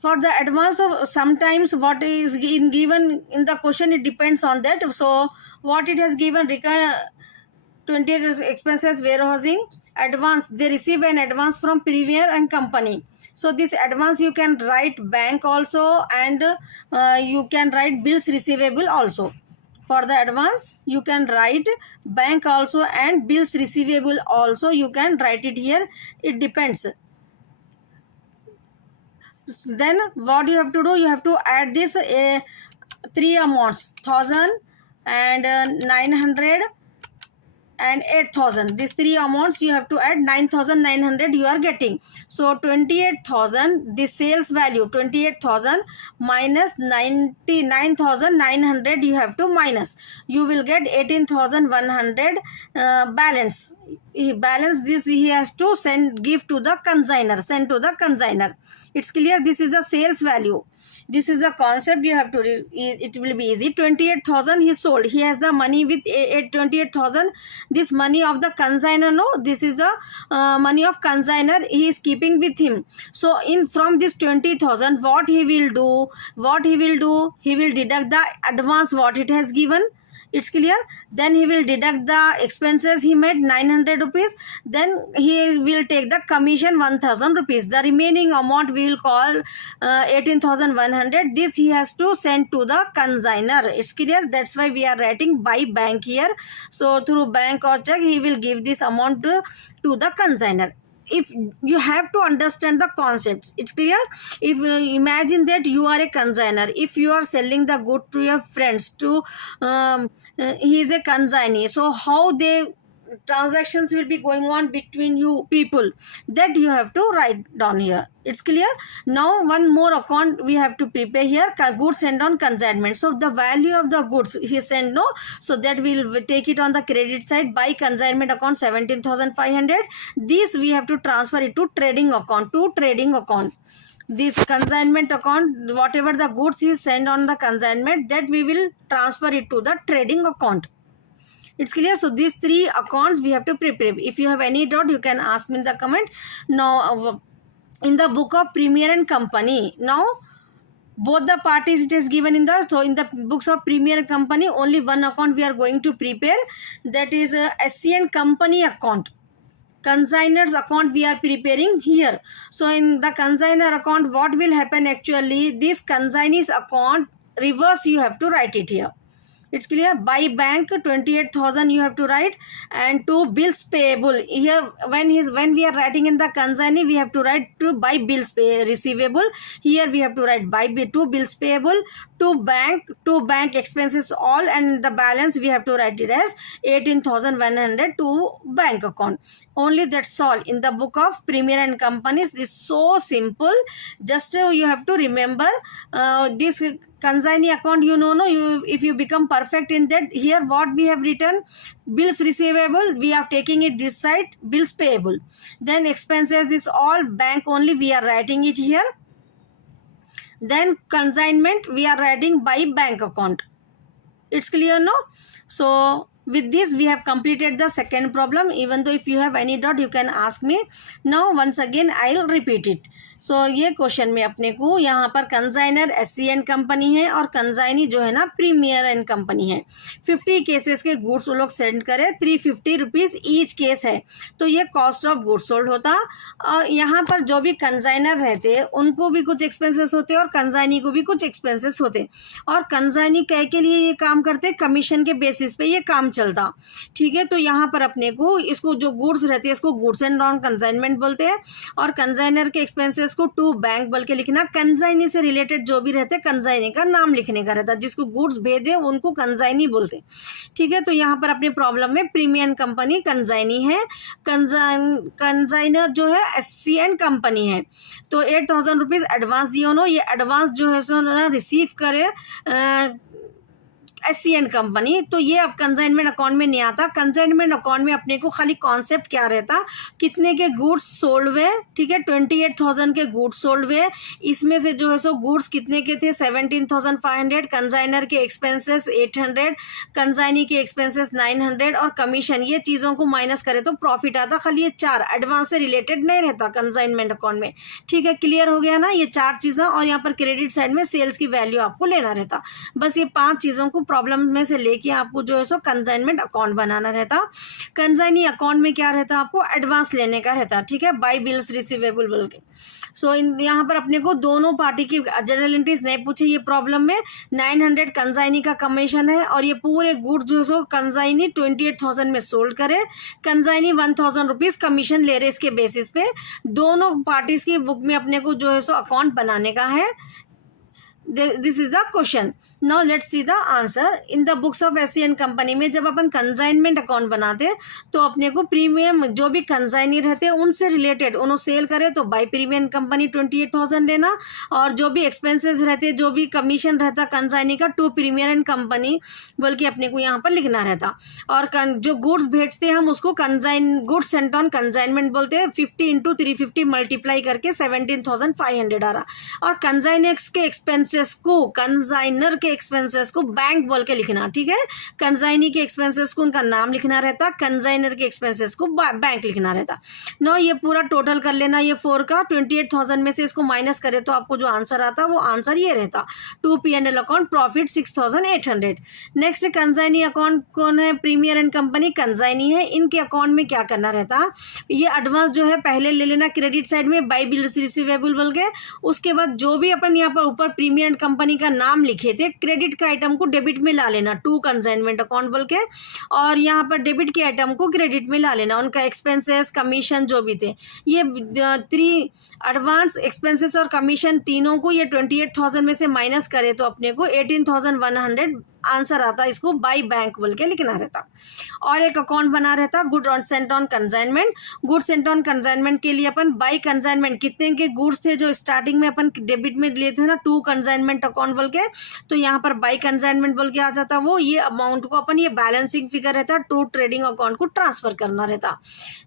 for the advance of sometimes what is given in the question, it depends on that. So what it has given, 20 expenses warehousing advance, they receive an advance from Premier and Company. So this advance you can write bank also, and you can write bills receivable also. For the advance you can write bank also and bills receivable also you can write it here. It depends. Then what you have to do, you have to add this three amounts, 1000 and 900 and 8000. These three amounts you have to add. 9900 you are getting. So 28000, the sales value 28000 minus 99900 you have to minus. You will get 18100 balance. Balance this he has to give to the consignor, send to the consignor. It's clear. This is the sales value. This is the concept you have to it will be easy. 28000 he sold. He has the money with 28000. This money of the consignor, no, this is the money of consignor he is keeping with him. So from this 20000 what he will do, he will deduct the advance what it has given. It's clear. Then he will deduct the expenses he made, 900 rupees. Then he will take the commission, 1000 rupees. The remaining amount we will call 18100. This he has to send to the consignor. It's clear. That's why we are writing by bank here. So through bank or check he will give this amount to the consignor. If you have to understand the concepts, it's clear. If imagine that you are a consignor, if you are selling the good to your friends, to he is a consignee, so how they transactions will be going on between you people, that you have to write down here. It's clear. Now one more account we have to prepare here, goods sent on consignment. So the value of the goods he sent, no, so that we'll take it on the credit side by consignment account 17500. This we have to transfer it to trading account, this consignment account, whatever the goods is sent on the consignment, that we will transfer it to the trading account. It's clear. So these three accounts we have to prepare. If you have any doubt you can ask me in the comment. Now in the book of Premier and Company, now both the parties it is given in the, so in the books of Premier and Company only one account we are going to prepare, that is SC and Company account. Consignor's account we are preparing here. So in the consignor account what will happen, actually this consignee's account reverse you have to write it here. It's clear. By bank 28000 you have to write, and to bills payable here, when we are writing in the consignee we have to write to by bills receivable. Here we have to write by to bills payable, to bank expenses all, and the balance we have to write it as 18100 to bank account. Only that's all. In the book of Premier and Companies, this is so simple. Just you have to remember this consignee account, if you become perfect in that, here what we have written, bills receivable we are taking it this side, bills payable, then expenses, this all bank only we are writing it here, then consignment we are writing by bank account. It's clear, no? So with this we have completed the second problem. Even though if you have any doubt you can ask me. Now once again I'll repeat it. सो ये क्वेश्चन में अपने को यहाँ पर consignor SC and company है और कंसाइनी जो है ना प्रीमियर एंड कंपनी है. 50 केसेस के गुड्स वो लोग सेंड करे, 350 रुपीज ईच केस है. तो ये कॉस्ट ऑफ गुड्स सोल्ड होता. और यहाँ पर जो भी कंसाइनर रहते हैं उनको भी कुछ एक्सपेंसेस होते और कंसाइनी को भी कुछ एक्सपेंसेस होते. और कंसाइनी कह के लिए ये काम करते, कमीशन के बेसिस पे ये काम चलता. ठीक है. तो यहाँ पर अपने को इसको जो गुड्स रहते हैं इसको गुड्स एंड ऑन कंसाइनमेंट बोलते हैं, और कंसाइनर के एक्सपेंसेस को टू बैंक बोल के लिखना. कंसाइनी से रिलेटेड जो भी रहते कंसाइनी का नाम लिखने का रहता, जिसको गुड्स भेजे उनको कंसाइनी बोलते. ठीक है. तो यहाँ पर अपने प्रॉब्लम में प्रीमियम कंपनी कंसाइनी है, कंसाइनर जो है SC एंड कंपनी है. तो 8000 रुपीज एडवांस दियो नो, ये एडवांस जो है सो ना रिसीव करे SC एंड कंपनी. तो ये अब कंसाइनमेंट अकाउंट में नहीं आता. कंसाइनमेंट अकाउंट में अपने को खाली कॉन्सेप्ट क्या रहता, कितने के गुड्स सोल्ड हुए. ठीक है. 28000 के गुड्स सोल्ड हुए. इसमें से जो है सो गुड्स कितने के थे, 17500. कंसाइनर के एक्सपेंसेस 800, कंसाइनी के एक्सपेंसेस 900 और कमीशन, ये चीज़ों को माइनस करे तो प्रॉफिट आता. खाली ये 4 एडवांस से रिलेटेड नहीं रहता कंसाइनमेंट अकाउंट में. ठीक है. क्लियर हो गया ना. ये 4 चीज़ें, और यहाँ पर क्रेडिट साइड में सेल्स की वैल्यू आपको लेना रहता. बस ये 5 चीज़ों को प्रॉब्लम में से लेके आपको जो है सो कंसाइनमेंट अकाउंट बनाना रहता। कंसाइनी अकाउंट में क्या रहता, आपको एडवांस लेने का रहता, ठीक है, बाय बिल्स रिसीवेबल बोल के। सो यहाँ पर अपने को दोनों पार्टी की जनरल एंट्रीज नहीं पूछी ये प्रॉब्लम में। 900 कंसाइनी का कमीशन है और ये पूरे गुड्स जो है सो कंसाइनी 28,000 में सोल्ड करे, कंसाइनी 1,000 रुपीज कमीशन ले रहे इसके बेसिस पे। दोनों पार्टीज की बुक में अपने को जो है सो अकाउंट बनाने का है। This is the question. Now let's see the answer. In the books of SCN company में जब अपन कंसाइनमेंट अकाउंट बनाते तो अपने को प्रीमियम जो भी कंसाइनी रहते हैं उनसे रिलेटेड उन्होंने सेल करे तो बाय प्रीमियम कंपनी 28,000 लेना, और जो भी एक्सपेंसेस रहते जो भी कमीशन रहता कंसाइनी का टू प्रीमियम कंपनी बोल के अपने को यहाँ पर लिखना रहता। और जो गुड्स भेजते हैं हम उसको consign goods sent on consignment बोलते हैं। 50 इंटू 350 मल्टीप्लाई करके 17,500 आ रहा। और कंसाइनेक्स के एक्सपेंसेस को, कंसाइनर के एक्सपेंसेस को बैंक बोल के लिखना, ठीक है। कंसाइनी के एक्सपेंसेस को उनका नाम लिखना रहता, कंसाइनर के एक्सपेंसेस को बैंक लिखना रहता। नो ये पूरा टोटल कर लेना, ये 4 का 28,000 में से इसको माइनस करे तो आपको जो आंसर आता वो आंसर ये रहता। 2 P&L account profit 6,800। Next consignee account कौन है, प्रीमियर एंड कंपनी कंसाइनी है। इनके अकाउंट में क्या करना रहता, ये एडवांस जो है पहले ले लेना क्रेडिट साइड में बाय बिल्स रिसीवेबल बोल के। उसके बाद जो भी अपन यहाँ पर ऊपर प्रीमियर कंपनी का नाम लिखे थे क्रेडिट के आइटम को डेबिट में ला लेना, टू कंसाइनमेंट अकाउंट बोल के। और यहाँ पर डेबिट के आइटम को क्रेडिट में ला लेना, उनका एक्सपेंसेस कमीशन जो भी थे। ये 3 एडवांस एक्सपेंसेस और कमीशन तीनों को ये 28,000 में से माइनस करे तो अपने को 18,100 आंसर आता। इसको बाय बैंक बोल के लिखना रहता। और एक अकाउंट बना रहता good Saint on consignment. Good Saint on consignment के लिए अपन बाय कंसाइनमेंट कितने के गुड्स थे जो स्टार्टिंग में अपन डेबिट में लिए थे ना, टू कंसाइनमेंट अकाउंट बोल के, तो यहाँ पर बाय कंसाइनमेंट बोल के आ जाता वो। ये अमाउंट को अपन ये बैलेंसिंग फिगर रहता टू ट्रेडिंग अकाउंट को ट्रांसफर करना रहता।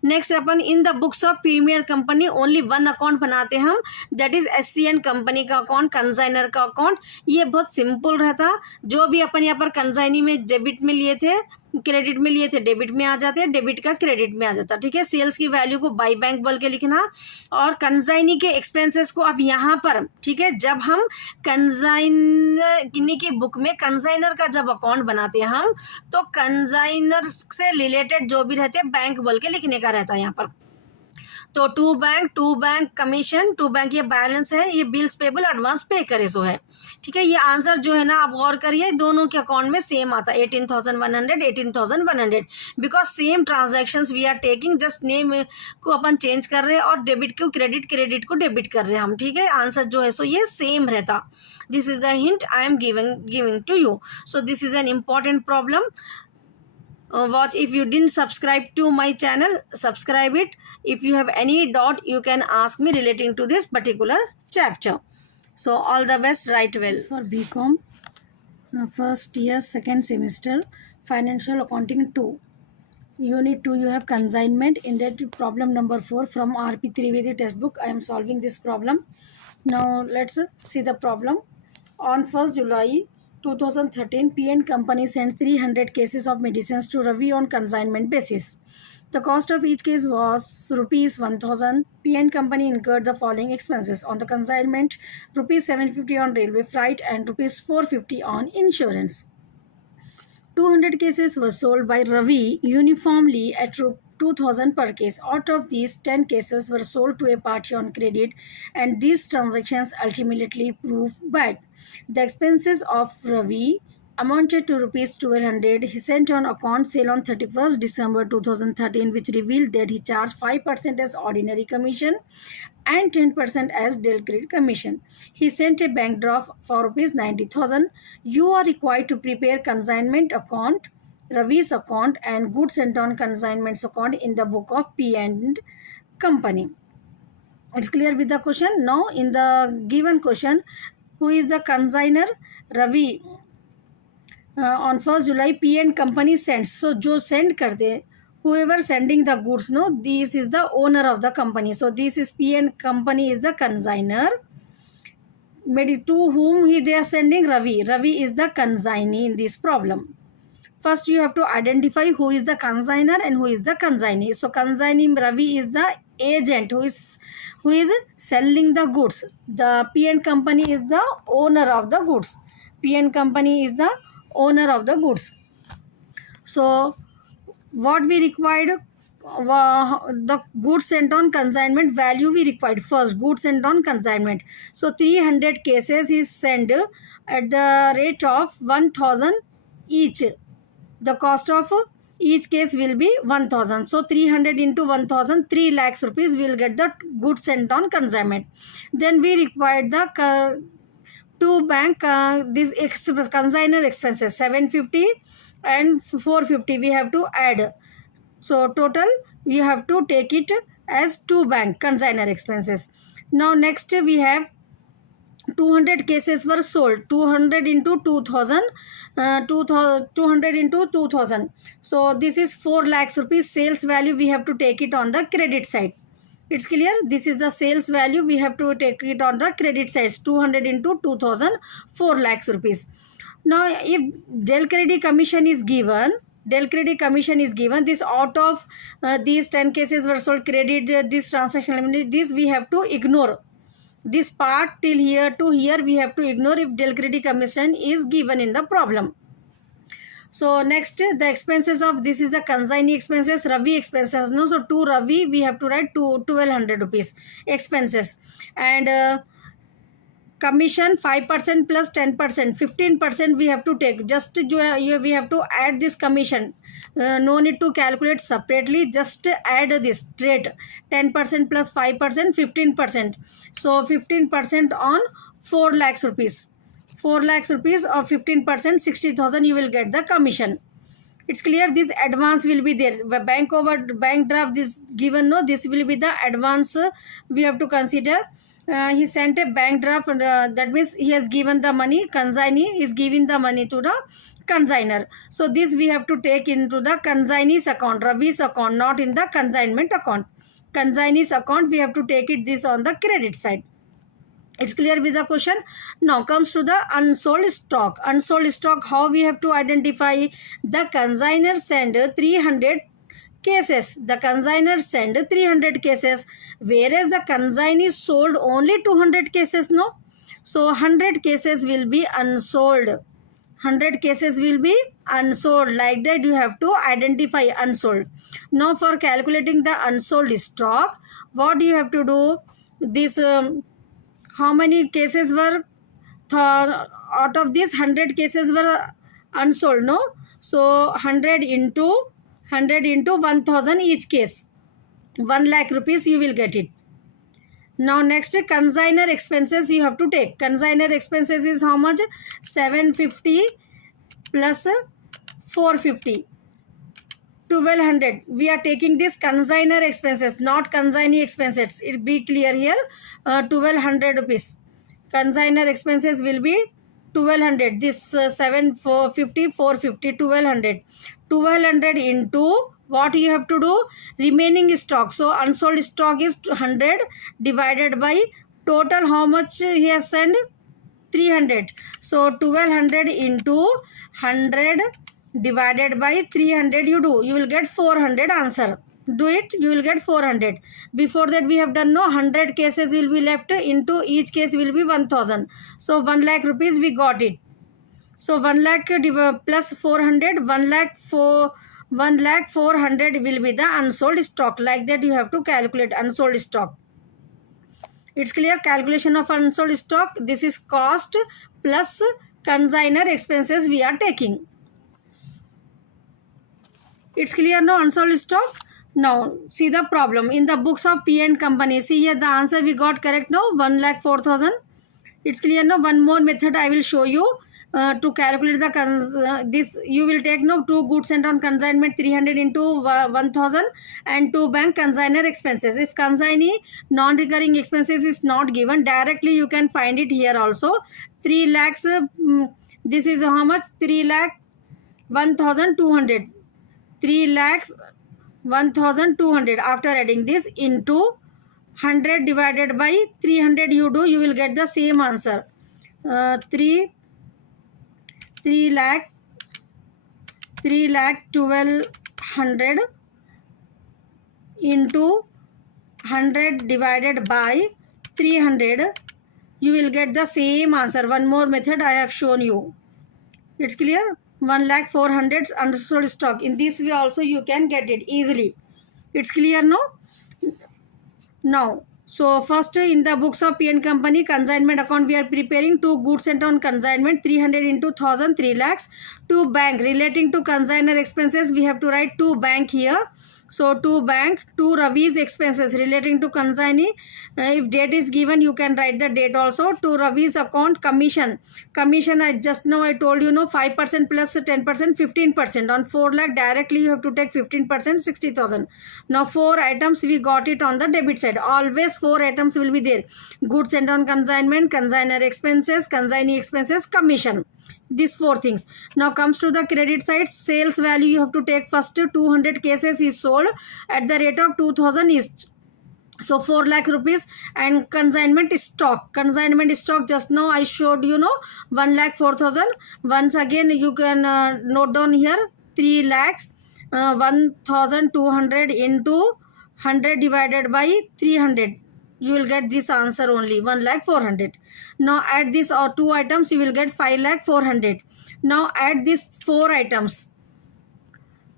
नेक्स्ट अपन in the books of premier company only 1 account बनाते हम, दैट इज एससीएन कंपनी का अकाउंट, कंसाइनर का अकाउंट। ये बहुत सिंपल रहता। जो भी अपन यहाँ पर कंसाइनी में डेबिट में लिए थे क्रेडिट में लिए थे डेबिट में आ जाते हैं, डेबिट का क्रेडिट में आ जाता, ठीक है। सेल्स की वैल्यू को बाय बैंक बोल के लिखना। और कंसाइनी के एक्सपेंसेस को अब यहाँ पर, ठीक है, जब हम कंसाइनी की बुक में कंसाइनर का जब अकाउंट बनाते हैं हम तो कंसाइनर से रिलेटेड जो भी रहते हैं बैंक बोल के लिखने का रहता है यहाँ पर। तो to bank commission, to bank ये बैलेंस है, ये बिल्स पेबल एडवांस पे करे सो है, ठीक है। ये आंसर जो है ना आप गौर करिए दोनों के अकाउंट में सेम आता 18,100 18,100 because same transactions we are taking, just name को अपन चेंज कर रहे हैं और डेबिट को क्रेडिट को डेबिट कर रहे हैं हम, ठीक है। आंसर जो है सो ये सेम रहता। This is the hint I am giving to you. So this is an important problem. Watch. If you didn't subscribe to my channel, subscribe it. If you have any doubt you can ask me relating to this particular chapter. So all the best, write well. This is for BCom first year second semester financial accounting 2 unit 2. You have consignment in that problem number 4 from RP Trivedi textbook. I am solving this problem. Now let's see the problem. On 1st July 2013, PN Company sends 300 cases of medicines to Ravi on consignment basis. The cost of each case was rupees 1,000. PN Company incurred the following expenses on the consignment: rupees 750 on railway freight and rupees 450 on insurance. 200 cases were sold by Ravi uniformly at 2,000 per case. Out of these, 10 cases were sold to a party on credit, and these transactions ultimately proved bad. The expenses of Ravi amounted to rupees 1,200. He sent on account sale on 31st December 2013, which revealed that he charged 5% as ordinary commission and 10% as deal credit commission. He sent a bank draft for rupees 90,000. You are required to prepare consignment account, Ravi's account, and goods sent on consignments account in the book of P&D Company. It's clear with the question? Now, in the given question, who is the consigner? Ravi. On 1st July, P&D Company sends. So, jo send karte, whoever sending the goods, no, this is the owner of the company. So, this is P&D Company is the consigner. To whom they are sending? Ravi. Ravi is the consignee in this problem. First, you have to identify who is the consigner and who is the consignee. So, consignee Ravi is the agent who is selling the goods. The P&D Company is the owner of the goods. P&D Company is the owner of the goods. So what we required, the goods sent on consignment value we required. First, goods sent on consignment. So 300 cases is sent at the rate of 1000 each. The cost of each case will be 1000. So 300 into 1000, 3 lakhs rupees will get the goods sent on consignment. Then we required the to bank this consignor expenses 750 and 450 we have to add. So total we have to take it as to bank consignor expenses. Now next we have 200 cases were sold. 200 into 2000, 200 into 2000. So this is 4 lakhs rupees sales value. We have to take it on the credit side. It's clear? This is the sales value. We have to take it on the credit side. 200 into 2000, 4 lakhs rupees. Now if Del Credit Commission is given, this out of these 10 cases were sold, credit this transaction limit, this we have to ignore. This part till here to here we have to ignore if Del Credit Commission is given in the problem. So next, the expenses of this is the consignee expenses, Ravi expenses. No, so to Ravi we have to write 1200 rupees expenses, and commission 5% plus 10%, 15% we have to take. Just we have to add this commission. No need to calculate separately, just add this rate 10% plus 5%, 15%. So 15% on 4 lakhs rupees. 4 lakhs rupees or 15%, 60,000 you will get the commission. It's clear? This advance will be there. The bank draft this given, no, this will be the advance we have to consider. He sent a bank draft, that means he has given the money, consignee is giving the money to the consigner. So this we have to take into the consignee's account, Ravi's account, not in the consignment account. Consignee's account we have to take it this on the credit side. It's clear with the question? Now comes to the unsold stock. Unsold stock, how we have to identify? The consignor send 300 cases. The consignor send 300 cases, whereas the consignee sold only 200 cases. No, so 100 cases will be unsold. 100 cases will be unsold. Like that you have to identify unsold. Now for calculating the unsold stock, what you have to do? This how many cases were out of these 100 cases were unsold? No, so 100 into 1000 each case, 1 lakh rupees you will get it. Now next, consignor expenses you have to take. Consignor expenses is how much? 750 plus 450, 1200. We are taking this consignor expenses, not consignee expenses. It be clear here. 1200 rupees. Consignor expenses will be 1200. This 750, 450, 1200. 1200 into what you have to do? Remaining stock. So unsold stock is 100 divided by total. How much he has sent? 300. So 1200 into 100 divided by 300 you do. You will get 400 answer. Do it, you will get 400. Before that we have done, no, 100 cases will be left, into each case will be 1000. So 1 lakh rupees we got it. So 1 lakh plus 400, 1 lakh 400 will be the unsold stock. Like that you have to calculate unsold stock. It's clear? Calculation of unsold stock. This is cost plus consignor expenses we are taking. It's clear now, unsold stock? Now see the problem in the books of P and Company. See here the answer we got correct now, 1,04,000. It's clear now. One more method I will show you to calculate the this. You will take now 2 goods sent on consignment, 300 into 1000, and 2 bank consignor expenses. If consignee non-recurring expenses is not given, directly you can find it here also. 3 lakhs. This is how much? 3 lakh 1,200. 3 lakhs 1,200. After adding this into 100 divided by 300 you do, you will get the same answer. 3 lakh 1,200 into 100 divided by 300, you will get the same answer. One more method I have shown you. It's clear? 1,04,000 unsold stock. In this way also you can get it easily. It's clear, no? Now, so first in the books of P and Company consignment account we are preparing two goods sent on consignment 300 into 1000 3 lakhs. To bank relating to consignor expenses we have to write to bank here. So to bank, to Ravi's expenses relating to consignee. If date is given, you can write the date also. To Ravi's account commission. Commission I just now I told you, no, 5% plus 10%, 15%. On 4 lakh directly you have to take 15%, 60,000. Now 4 items we got it on the debit side. Always 4 items will be there. Goods sent on consignment, consignor expenses, consignee expenses, commission. These 4 things. Now comes to the credit side. Sales value you have to take first. 200 cases is sold at the rate of 2000 each. So 4 lakh rupees. And consignment stock. Consignment stock just now I showed you, know, 1,04,000. Once again you can note down here 3 lakhs 1,200 into 100 divided by 300. You will get this answer only 1,04,000. Now add this or 2 items you will get 5,04,000. Now add these 4 items.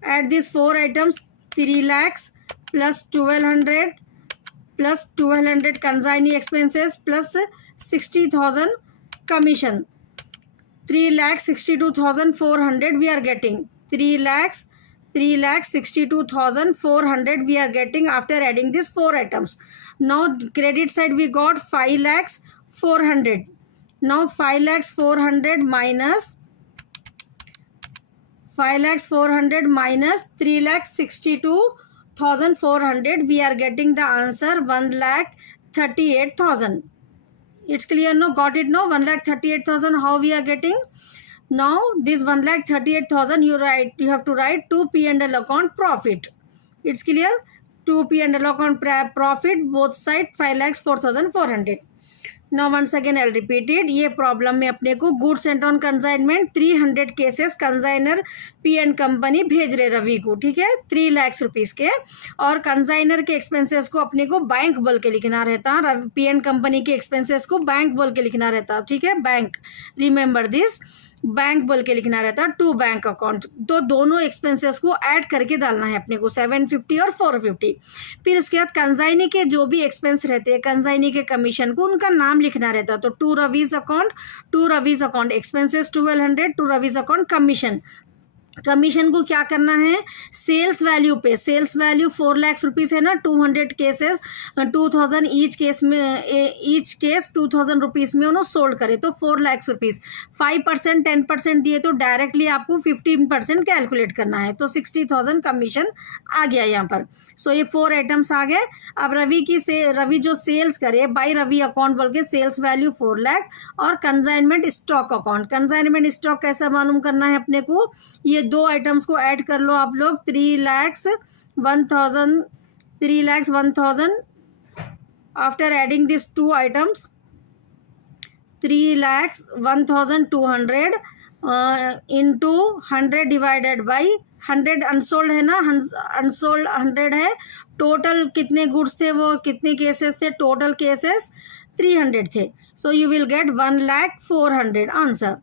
Add these 4 items 3 lakhs plus 1,200 plus 1,200 consignee expenses plus 60,000 commission. 3,62,400 we are getting. 3,62,400 we are getting after adding these 4 items. Now credit side we got 5,04,000. Now 5,04,000 minus 3,62,400 we are getting the answer 1,38,000. It's clear, no? Got it, no? 1,38,000 how we are getting? Now this 1,38,000 you have to write to P&L account profit. It's clear? To P&L account profit both side 5,04,400. Now once again I'll repeat it. ये problem में अपने को goods sent on consignment 300 cases consignor P and company भेज रहे रवि को, ठीक है, 3 लाख रुपीस के, और कंसाइनर के एक्सपेंसेस को अपने को बैंक बोल के लिखना रहता, पी एंड कंपनी के एक्सपेंसेस को बैंक बोल के लिखना रहता, ठीक है, बैंक, रिमेंबर दिस, बैंक बोल के लिखना रहता टू बैंक अकाउंट. तो दोनों एक्सपेंसेस को ऐड करके डालना है अपने को 750 और 450. फिर उसके बाद कंसाइनी के जो भी एक्सपेंस रहते हैं, कंसाइनी के कमीशन को उनका नाम लिखना रहता. तो to Ravi's account expenses 1200, to Ravi's account commission. Commission को क्या करना है, सेल्स वैल्यू पे, सेल्स वैल्यू 4 लाख रुपीस है ना, 200 केसेस 2000 ईच केस में, ईच केस 2000 रुपीस में उन्होंने सोल्ड करे तो 4 लाख रुपीस. 5% 10% दिए तो डायरेक्टली आपको 15% कैलकुलेट करना है. तो 60,000 कमीशन आ गया यहाँ पर. सो ये 4 आइटम्स आ गए. अब रवि जो सेल्स करे बाई रवि अकाउंट बोल के सेल्स वैल्यू 4 लाख, और consignment stock account, consignment stock कैसा मालूम करना है अपने को, ये 2 आइटम्स को ऐड कर लो आप लोग. 3,01,000 आफ्टर एडिंग दिस 2 आइटम्स 3,01,200 इंटू 100 डिवाइडेड बाई 100. अनसोल्ड है ना, अनसोल्ड 100 है. टोटल कितने गुड्स थे, वो कितने केसेस थे, टोटल केसेस 300 थे. So you will get 1,04,000 answer.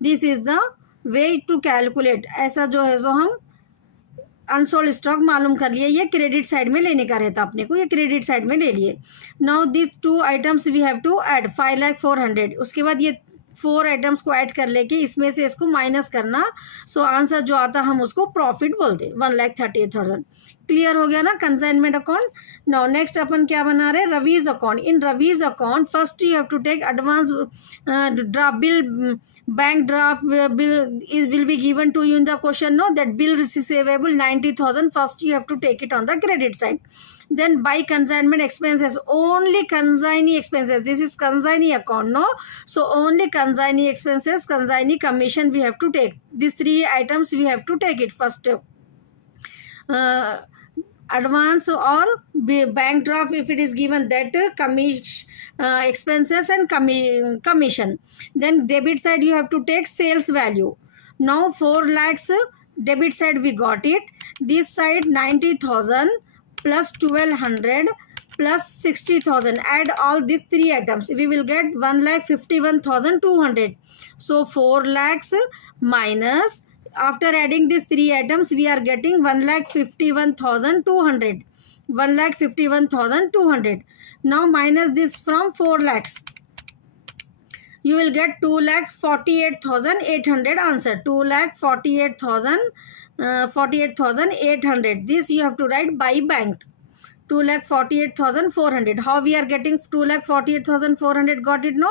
This is the way to calculate. ऐसा जो है सो हम अनसोल्ड स्टॉक मालूम कर लिए. ये क्रेडिट साइड में लेने का रहता अपने को, ये क्रेडिट साइड में ले लिए. Now this 2 items we have to add 5,04,000. उसके बाद ये 4 आइटम्स को ऐड कर लेके इसमें से इसको माइनस करना. सो आंसर जो आता हम उसको प्रॉफिट बोलते, 1,38,000. क्लियर हो गया ना कंसाइनमेंट अकाउंट. नाउ नेक्स्ट अपन क्या बना रहे, Ravi's account. In Ravi's account first you have to take advance draft bill, bank draft bill will be given to you in the question, no, that bill receivable 90,000. first you have to take it on the credit side. Then by consignment expenses, only consignee expenses, this is consignee account, no, so only consignee expenses, consignee commission we have to take. These 3 items we have to take it first. Advance or bank draft if it is given, that expenses and commission. Then debit side you have to take sales value. Now 4 lakhs debit side we got it. This side 90,000 plus 1,200 plus 60,000. Add all these three items. We will get 1,51,200. So 4 lakhs minus, after adding these three items, we are getting 1,51,200. 1,51,200. Now minus this from 4 lakhs. You will get 2,48,800 answer. 2,48,800. This you have to write by bank. 2,48,400. How we are getting 2,48,400? Got it? No.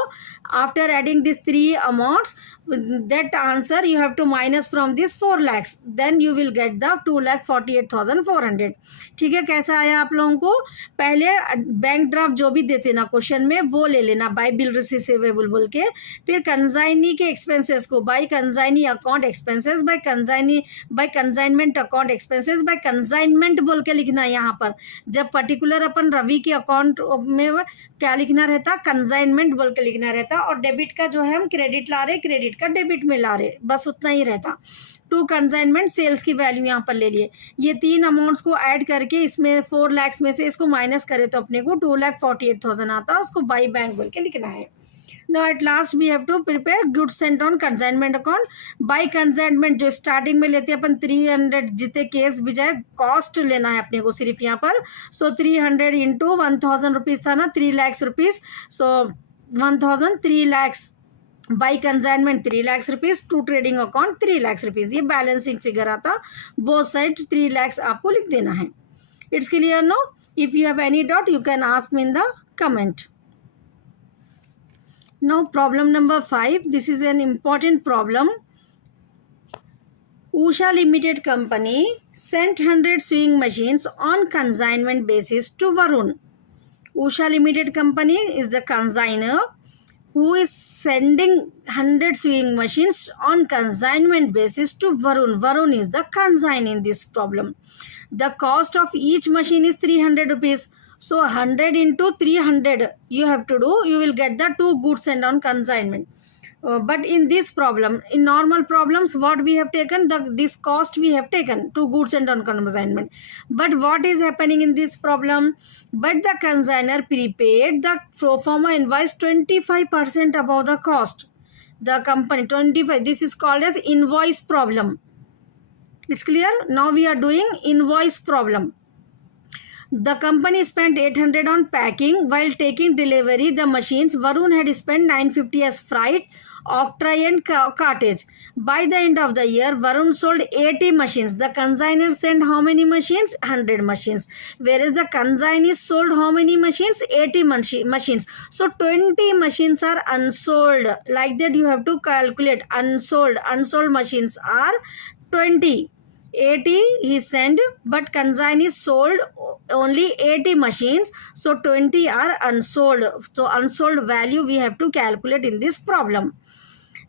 After adding these three amounts, that answer you have to minus from this 4 lakhs. Then you will get the 2,48,400. ठीक है, कैसा आया आप लोगों को? पहले bank draft जो भी देते ना क्वेश्चन में वो ले लेना, बाय बिल रिसीवेबल बोल के, फिर कंसाइनी के एक्सपेंसेस को by consignee account expenses, by consignment account expenses, by consignment बोल के लिखना। यहाँ पर जब पर्टिकुलर अपन रवि के अकाउंट में क्या लिखना रहता, कंसाइनमेंट बोल के लिखना रहता, और डेबिट का जो है हम क्रेडिट ला रहे, क्रेडिट का डेबिट में ला रहे, बस उतना ही रहता। टू कंसाइनमेंट सेल्स की वैल्यू यहाँ पर ले लिए। ये तीन अमाउंट्स को ऐड करके इसमें 4 लाख में से इसको माइनस करे तो अपने को 2,48,000 आता है, उसको बाई बैंक बोल के लिखना है। Now at last we have to prepare goods sent on consignment account. By consignment जो स्टार्टिंग में लेते हैं अपन 300, जितने केस भी जाए कॉस्ट लेना है अपने को सिर्फ यहाँ पर। सो 300 इंटू 1,000 रुपीज था ना, 3 lakh rupees. So 1,000 3 lakh by consignment 3 lakh rupees, to trading account 3 lakh rupees. ये बैलेंसिंग फिगर आता, बोथ साइड 3 लाख आपको लिख देना है। It's clear no? If you have any doubt you can ask me in the comment. Now problem number 5. This is an important problem. Usha Limited Company sent 100 sewing machines on consignment basis to Varun. Usha Limited Company is the consignor who is sending 100 sewing machines on consignment basis to Varun. Varun is the consignee in this problem. The cost of each machine is 300 rupees. So 100 into 300 you have to do. You will get the two goods sent on consignment. But in this problem, in normal problems, what we have taken, this cost we have taken, two goods sent on consignment. But what is happening in this problem? But the consignor prepaid the pro forma invoice 25% above the cost. The company 25. This is called as invoice problem. It's clear? Now we are doing invoice problem. The company spent 800 on packing. While taking delivery the machines, Varun had spent 950 as freight, octroi and cartage. By the end of the year, Varun sold 80 machines. The consignor sent how many machines? 100 machines. Whereas the consignee sold how many machines? 80 machines. So 20 machines are unsold. Like that you have to calculate unsold. Unsold machines are 20. 80 he sent, but consignee sold only 80 machines, so 20 are unsold. So unsold value we have to calculate in this problem.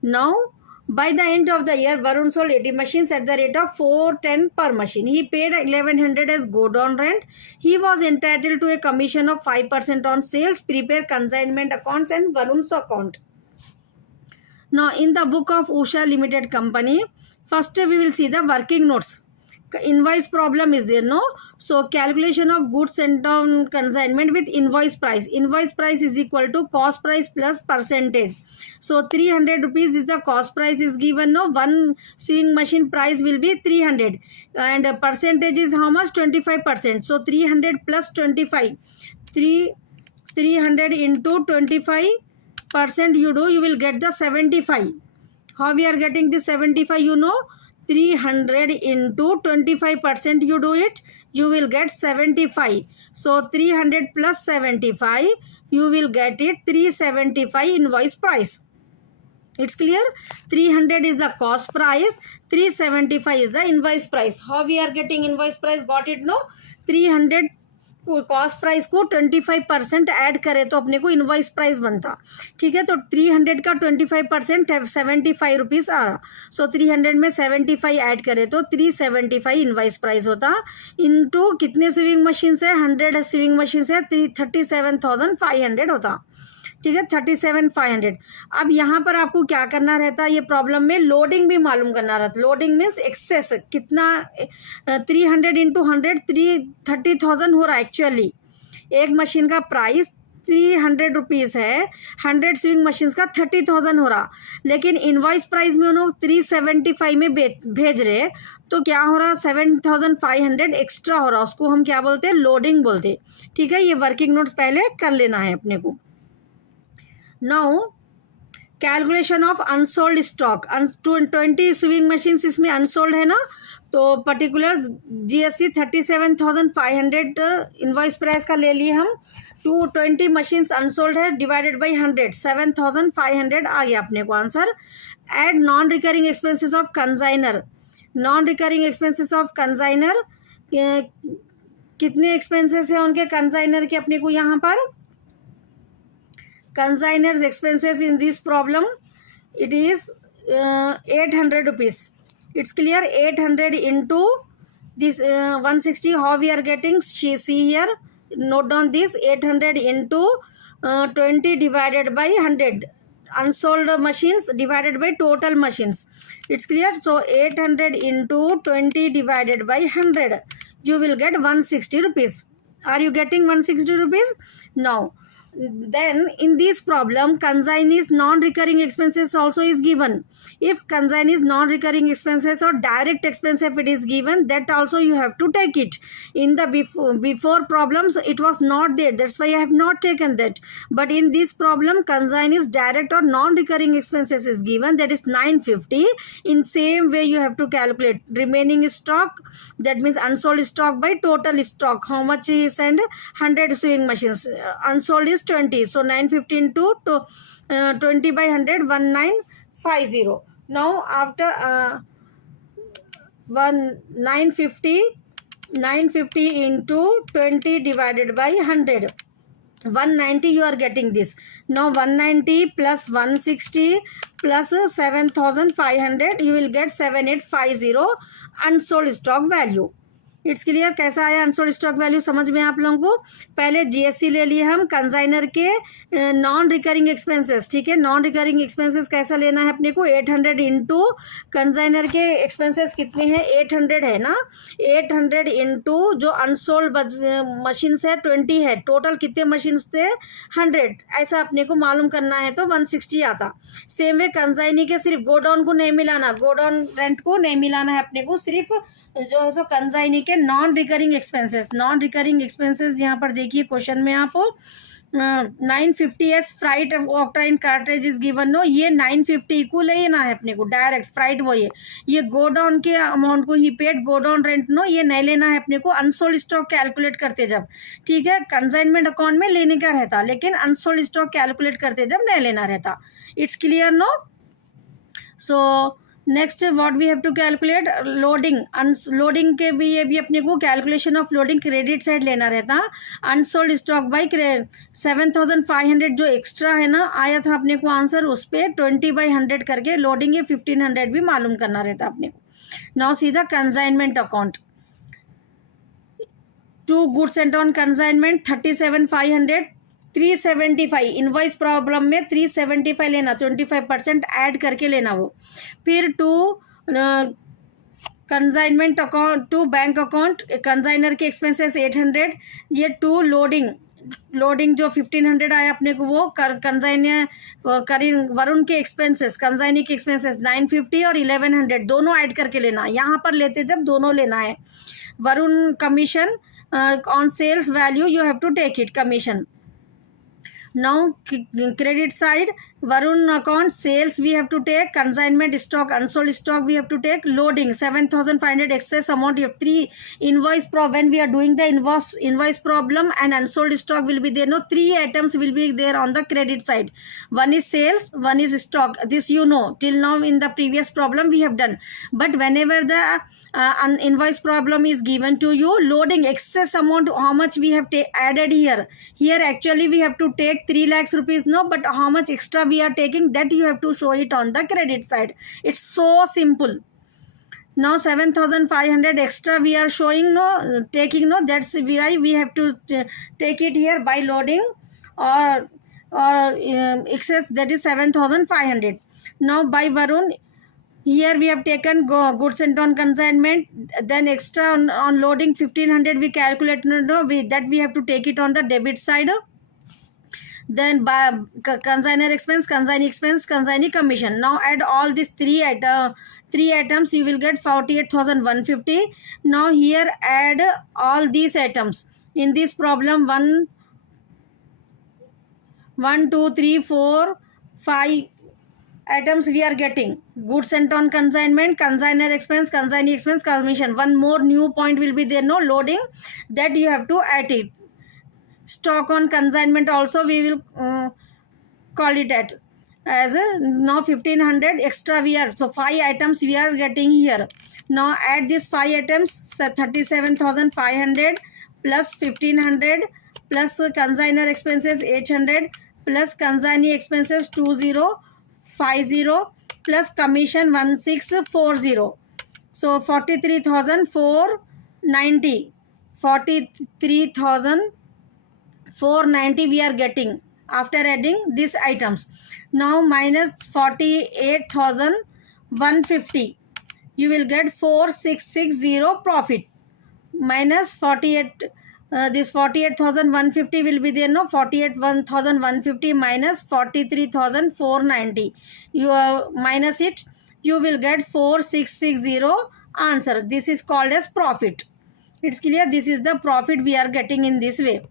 Now by the end of the year, Varun sold 80 machines at the rate of 410 per machine. He paid 1,100 as go down rent. He was entitled to a commission of 5% on sales. Prepare consignment accounts and Varun's account. Now in the book of Usha Limited Company, first we will see the working notes. Invoice problem is there, no? So calculation of goods sent on consignment with invoice price. Invoice price is equal to cost price plus percentage. So 300 rupees is the cost price is given, no? One sewing machine price will be 300 and percentage is how much? 25%. So 300 plus 25. 300 into 25% you do, you will get the 75. How we are getting this 75, you know? 300 into 25% you do it, you will get 75. So 300 plus 75 you will get it 375 invoice price. It's clear? 300 is the cost price, 375 is the invoice price. How we are getting invoice price? Got it, no? 300 cost price को 25% ऐड करे तो अपने को invoice price बनता, ठीक है। तो 300 का 25% 75 रुपीज़ आ रहा। सो 300 में 75 ऐड करे तो 375 इनवॉइस प्राइस होता। इनटू कितने स्विंग मशीन से? 100 स्विंग मशीन से 37,500 होता, ठीक है। 37,500। अब यहाँ पर आपको क्या करना रहता है, ये प्रॉब्लम में लोडिंग भी मालूम करना रहता। लोडिंग मीन्स एक्सेस कितना, 300 इंटू 100 30,000 हो रहा है एक्चुअली। एक मशीन का प्राइस 300 रुपीज़ है, 100 स्विंग मशीन का 30,000 हो रहा, लेकिन इनवॉइस प्राइस में उन्होंने 375 में भेज रहे, तो क्या हो रहा 7,500 एक्स्ट्रा हो रहा, उसको हम क्या बोलते हैं, लोडिंग बोलते। ठीक है, ये वर्किंग नोट्स पहले कर लेना है अपने को। Now calculation of unsold stock, 20 swing machine इसमें अनसोल्ड है ना, तो पर्टिकुलर जीएससी 37,500 इनवॉइस प्राइस का ले लिए हम, 220 मशीन्स अनसोल्ड है, डिवाइडेड बाई 100, 7,500 आ गया अपने को answer. Add non recurring expenses of consignor, non recurring expenses of consignor, कितने एक्सपेंसेस है उनके कंसाइनर के अपने को यहाँ पर, consigners expenses in this problem, it is 800 rupees. It's clear, 800 into this 160, how we are getting, see here, note down this, 800 into 20 divided by 100, unsold machines divided by total machines. It's clear, so 800 into 20 divided by 100, you will get 160 rupees. Are you getting 160 rupees? Now then in this problem consignees non-recurring expenses also is given. If consignees non-recurring expenses or direct expense if it is given, that also you have to take it. In the before problems it was not there, that's why I have not taken that, but in this problem consignees direct or non-recurring expenses is given, that is 950. In same way you have to calculate remaining stock, that means unsold stock by total stock, how much is, and 100 sewing machines, unsold is 20, so 950 into 20 by 100, 1950. Now after 950 into 20 divided by 100, 190 you are getting this. Now 190 plus 160 plus 7,500, you will get 7850 unsold stock value. It's clear, कैसा आया unsold stock value समझ में आप लोगों को। पहले जीएससी ले लिए हम कंसाइनर के नॉन रिकरिंग एक्सपेंसेस, ठीक है, नॉन रिकरिंग एक्सपेंसेस कैसा लेना है अपने को, 800 इंटू कंसाइनर के एक्सपेंसेस कितने हैं, 800 है ना, 800 इंटू जो अनसोल्ड मशीन है 20 है, टोटल कितने मशीन थे 100, ऐसा अपने को मालूम करना है तो 160 आता। सेम वे कंसाइनी के सिर्फ गोडाउन को नहीं मिलाना, गोडाउन रेंट को नहीं मिलाना है अपने को, सिर्फ जो है सो कंसाइनी के non recurring expenses, non recurring expenses यहाँ पर देखिए क्वेश्चन में आप 950 as freight octroi cartage is given, no, ये 950 को लेना है अपने को डायरेक्ट, फ्राइट वो ये गोडाउन के अमाउंट को ही पेड, गोडाउन रेंट नो, ये नहीं लेना है अपने को अनसोल्ड स्टॉक कैलकुलेट करते जब, ठीक है, कंसाइनमेंट अकाउंट में लेने का रहता, लेकिन अनसोल्ड स्टॉक कैलकुलेट करते जब नहीं लेना रहता। It's clear no. So next what we have to calculate, loading, unloading के भी ये भी अपने को calculation of loading credit side लेना रहता, अनसोल्ड स्टॉक बाई 7,500 जो एक्स्ट्रा है ना आया था अपने को आंसर, उस पर 20/100 करके लोडिंग ये 1,500 भी मालूम करना रहता अपने को। नाउ सीधा consignment account, to goods and on consignment 37,500, 375 invoice problem में 375 लेना, 25% ऐड करके लेना वो, फिर to consignment account, to bank account, consignor के एक्सपेंसेस 800, ये टू लोडिंग जो 1,500 आया अपने को वो वरुण के एक्सपेंसेस, कंसाइनी के एक्सपेंसेस 950 और 1100 दोनों ऐड करके लेना, यहाँ पर लेते जब दोनों लेना है। Varun commission on sales value you have to take it commission. Now credit side, Varun account sales we have to take, consignment stock, unsold stock we have to take, loading 7,500 excess amount, you have 3 invoice when we are doing the invoice problem and unsold stock will be there, no, 3 items will be there on the credit side, one is sales, one is stock, this you know till now in the previous problem we have done, but whenever the invoice problem is given to you, loading excess amount how much we have added here actually we have to take 3 lakhs rupees, no, but how much extra we are taking that you have to show it on the credit side. It's so simple. Now 7,500 extra we are showing, no, taking, no, that's why we have to take it here by loading or excess, that is 7,500. Now by Varun Here we have taken goods sent on consignment, then extra on loading 1500 we calculate, no, that we have to take it on the debit side. Then by consignor expense, consignee expense, consignee commission. Now add all these three items, you will get 48,150. Now here add all these items. In this problem, 1 2 3 4 5 items we are getting. Goods sent on consignment, consignor expense, consignee expense, commission. One more new point will be there, no, loading, that you have to add it. Stock on consignment also we will call it at as now 1500 extra we are, so 5 items we are getting here. Now add these 5 items, so 37,500 plus 1500 plus consignor expenses 800 plus consignee expenses 2050 plus commission 1640. So 43,490 we are getting after adding these items. Now minus 48,150, you will get 4660 profit. Minus 48, this 48,150 will be there, no, 48,150 minus 43,490, you minus it, you will get 4660 answer. This is called as profit. It's clear, this is the profit we are getting in this way.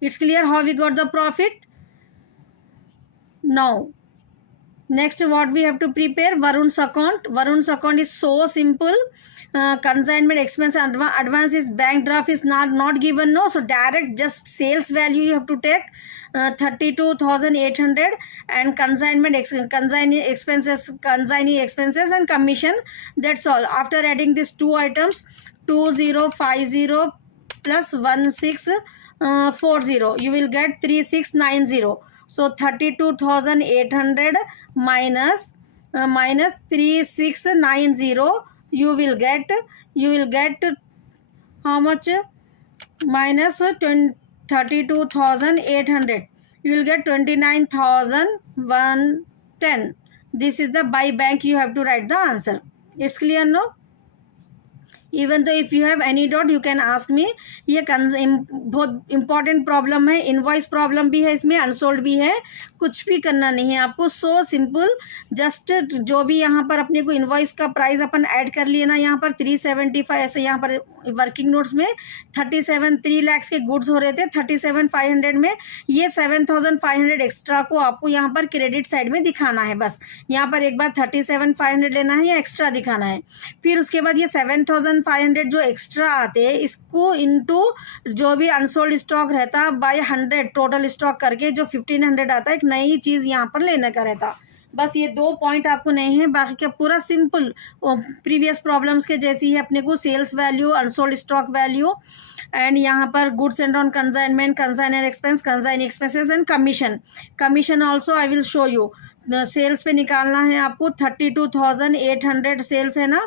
It's clear how we got the profit. Now next what we have to prepare, Varun's account. Varun's account is so simple. Consignment expense advance is bank draft is not given, no, so direct just sales value you have to take 32,800 and consignment consignee expenses and commission, that's all. After adding these two items 2050 plus 1640, you will get 3690. So 32,800 minus 3690, you will get how much? Minus 32,800, you will get 29,110. This is the by bank you have to write the answer. It's clear, no? Even though if you have any doubt you can ask me. ये बहुत important problem है, invoice problem भी है इसमें, अनसोल्ड भी है, कुछ भी करना नहीं है आपको, सो सिंपल. जस्ट जो भी यहाँ पर अपने को इनवॉइस का प्राइस अपन ऐड कर लिए ना, यहाँ पर 375 ऐसे यहाँ पर वर्किंग नोट्स में 3 लाख के गुड्स हो रहे थे 37,500 में, ये 7,500 एक्स्ट्रा को आपको यहाँ पर क्रेडिट साइड में दिखाना है. बस यहाँ पर एक बार 37,500 लेना है या एक्स्ट्रा दिखाना है. फिर उसके बाद ये 7,500 जो एक्स्ट्रा आते हैं इसको इनटू जो भी अनसोल्ड स्टॉक रहता बाय 100 टोटल स्टॉक करके जो 1500 आता है, एक नई चीज यहाँ पर लेने का रहता. बस ये 2 पॉइंट आपको नहीं है, बाकी का पूरा सिंपल प्रीवियस प्रॉब्लम्स के जैसी है. अपने को sales value, unsold stock value and यहाँ पर goods and on consignment, consignor expense, consignee expenses and commission also I will show you. Sales पे निकालना है आपको 32,800 सेल्स है ना,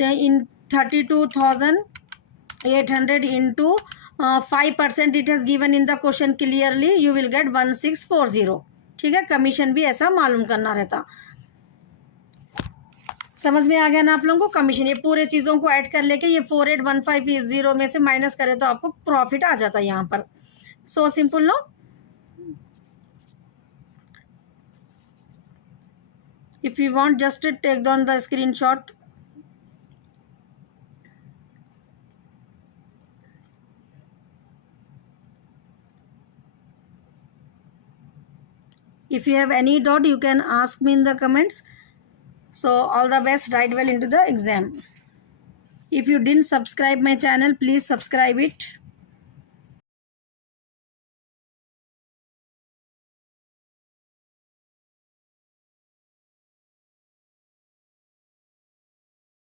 इन 32,800 into 5% it has given in the question clearly, you will get 1640. ठीक है, कमीशन भी ऐसा मालूम करना रहता. समझ में आ गया ना आप लोगों को? कमीशन ये पूरे चीजों को ऐड कर लेके ये 4815 में से माइनस करे तो आपको प्रॉफिट आ जाता है यहाँ पर. So simple, no? If you want, just take down the screenshot. If you have any doubt, you can ask me in the comments. So all the best, write well into the exam. If you didn't subscribe my channel, please subscribe it.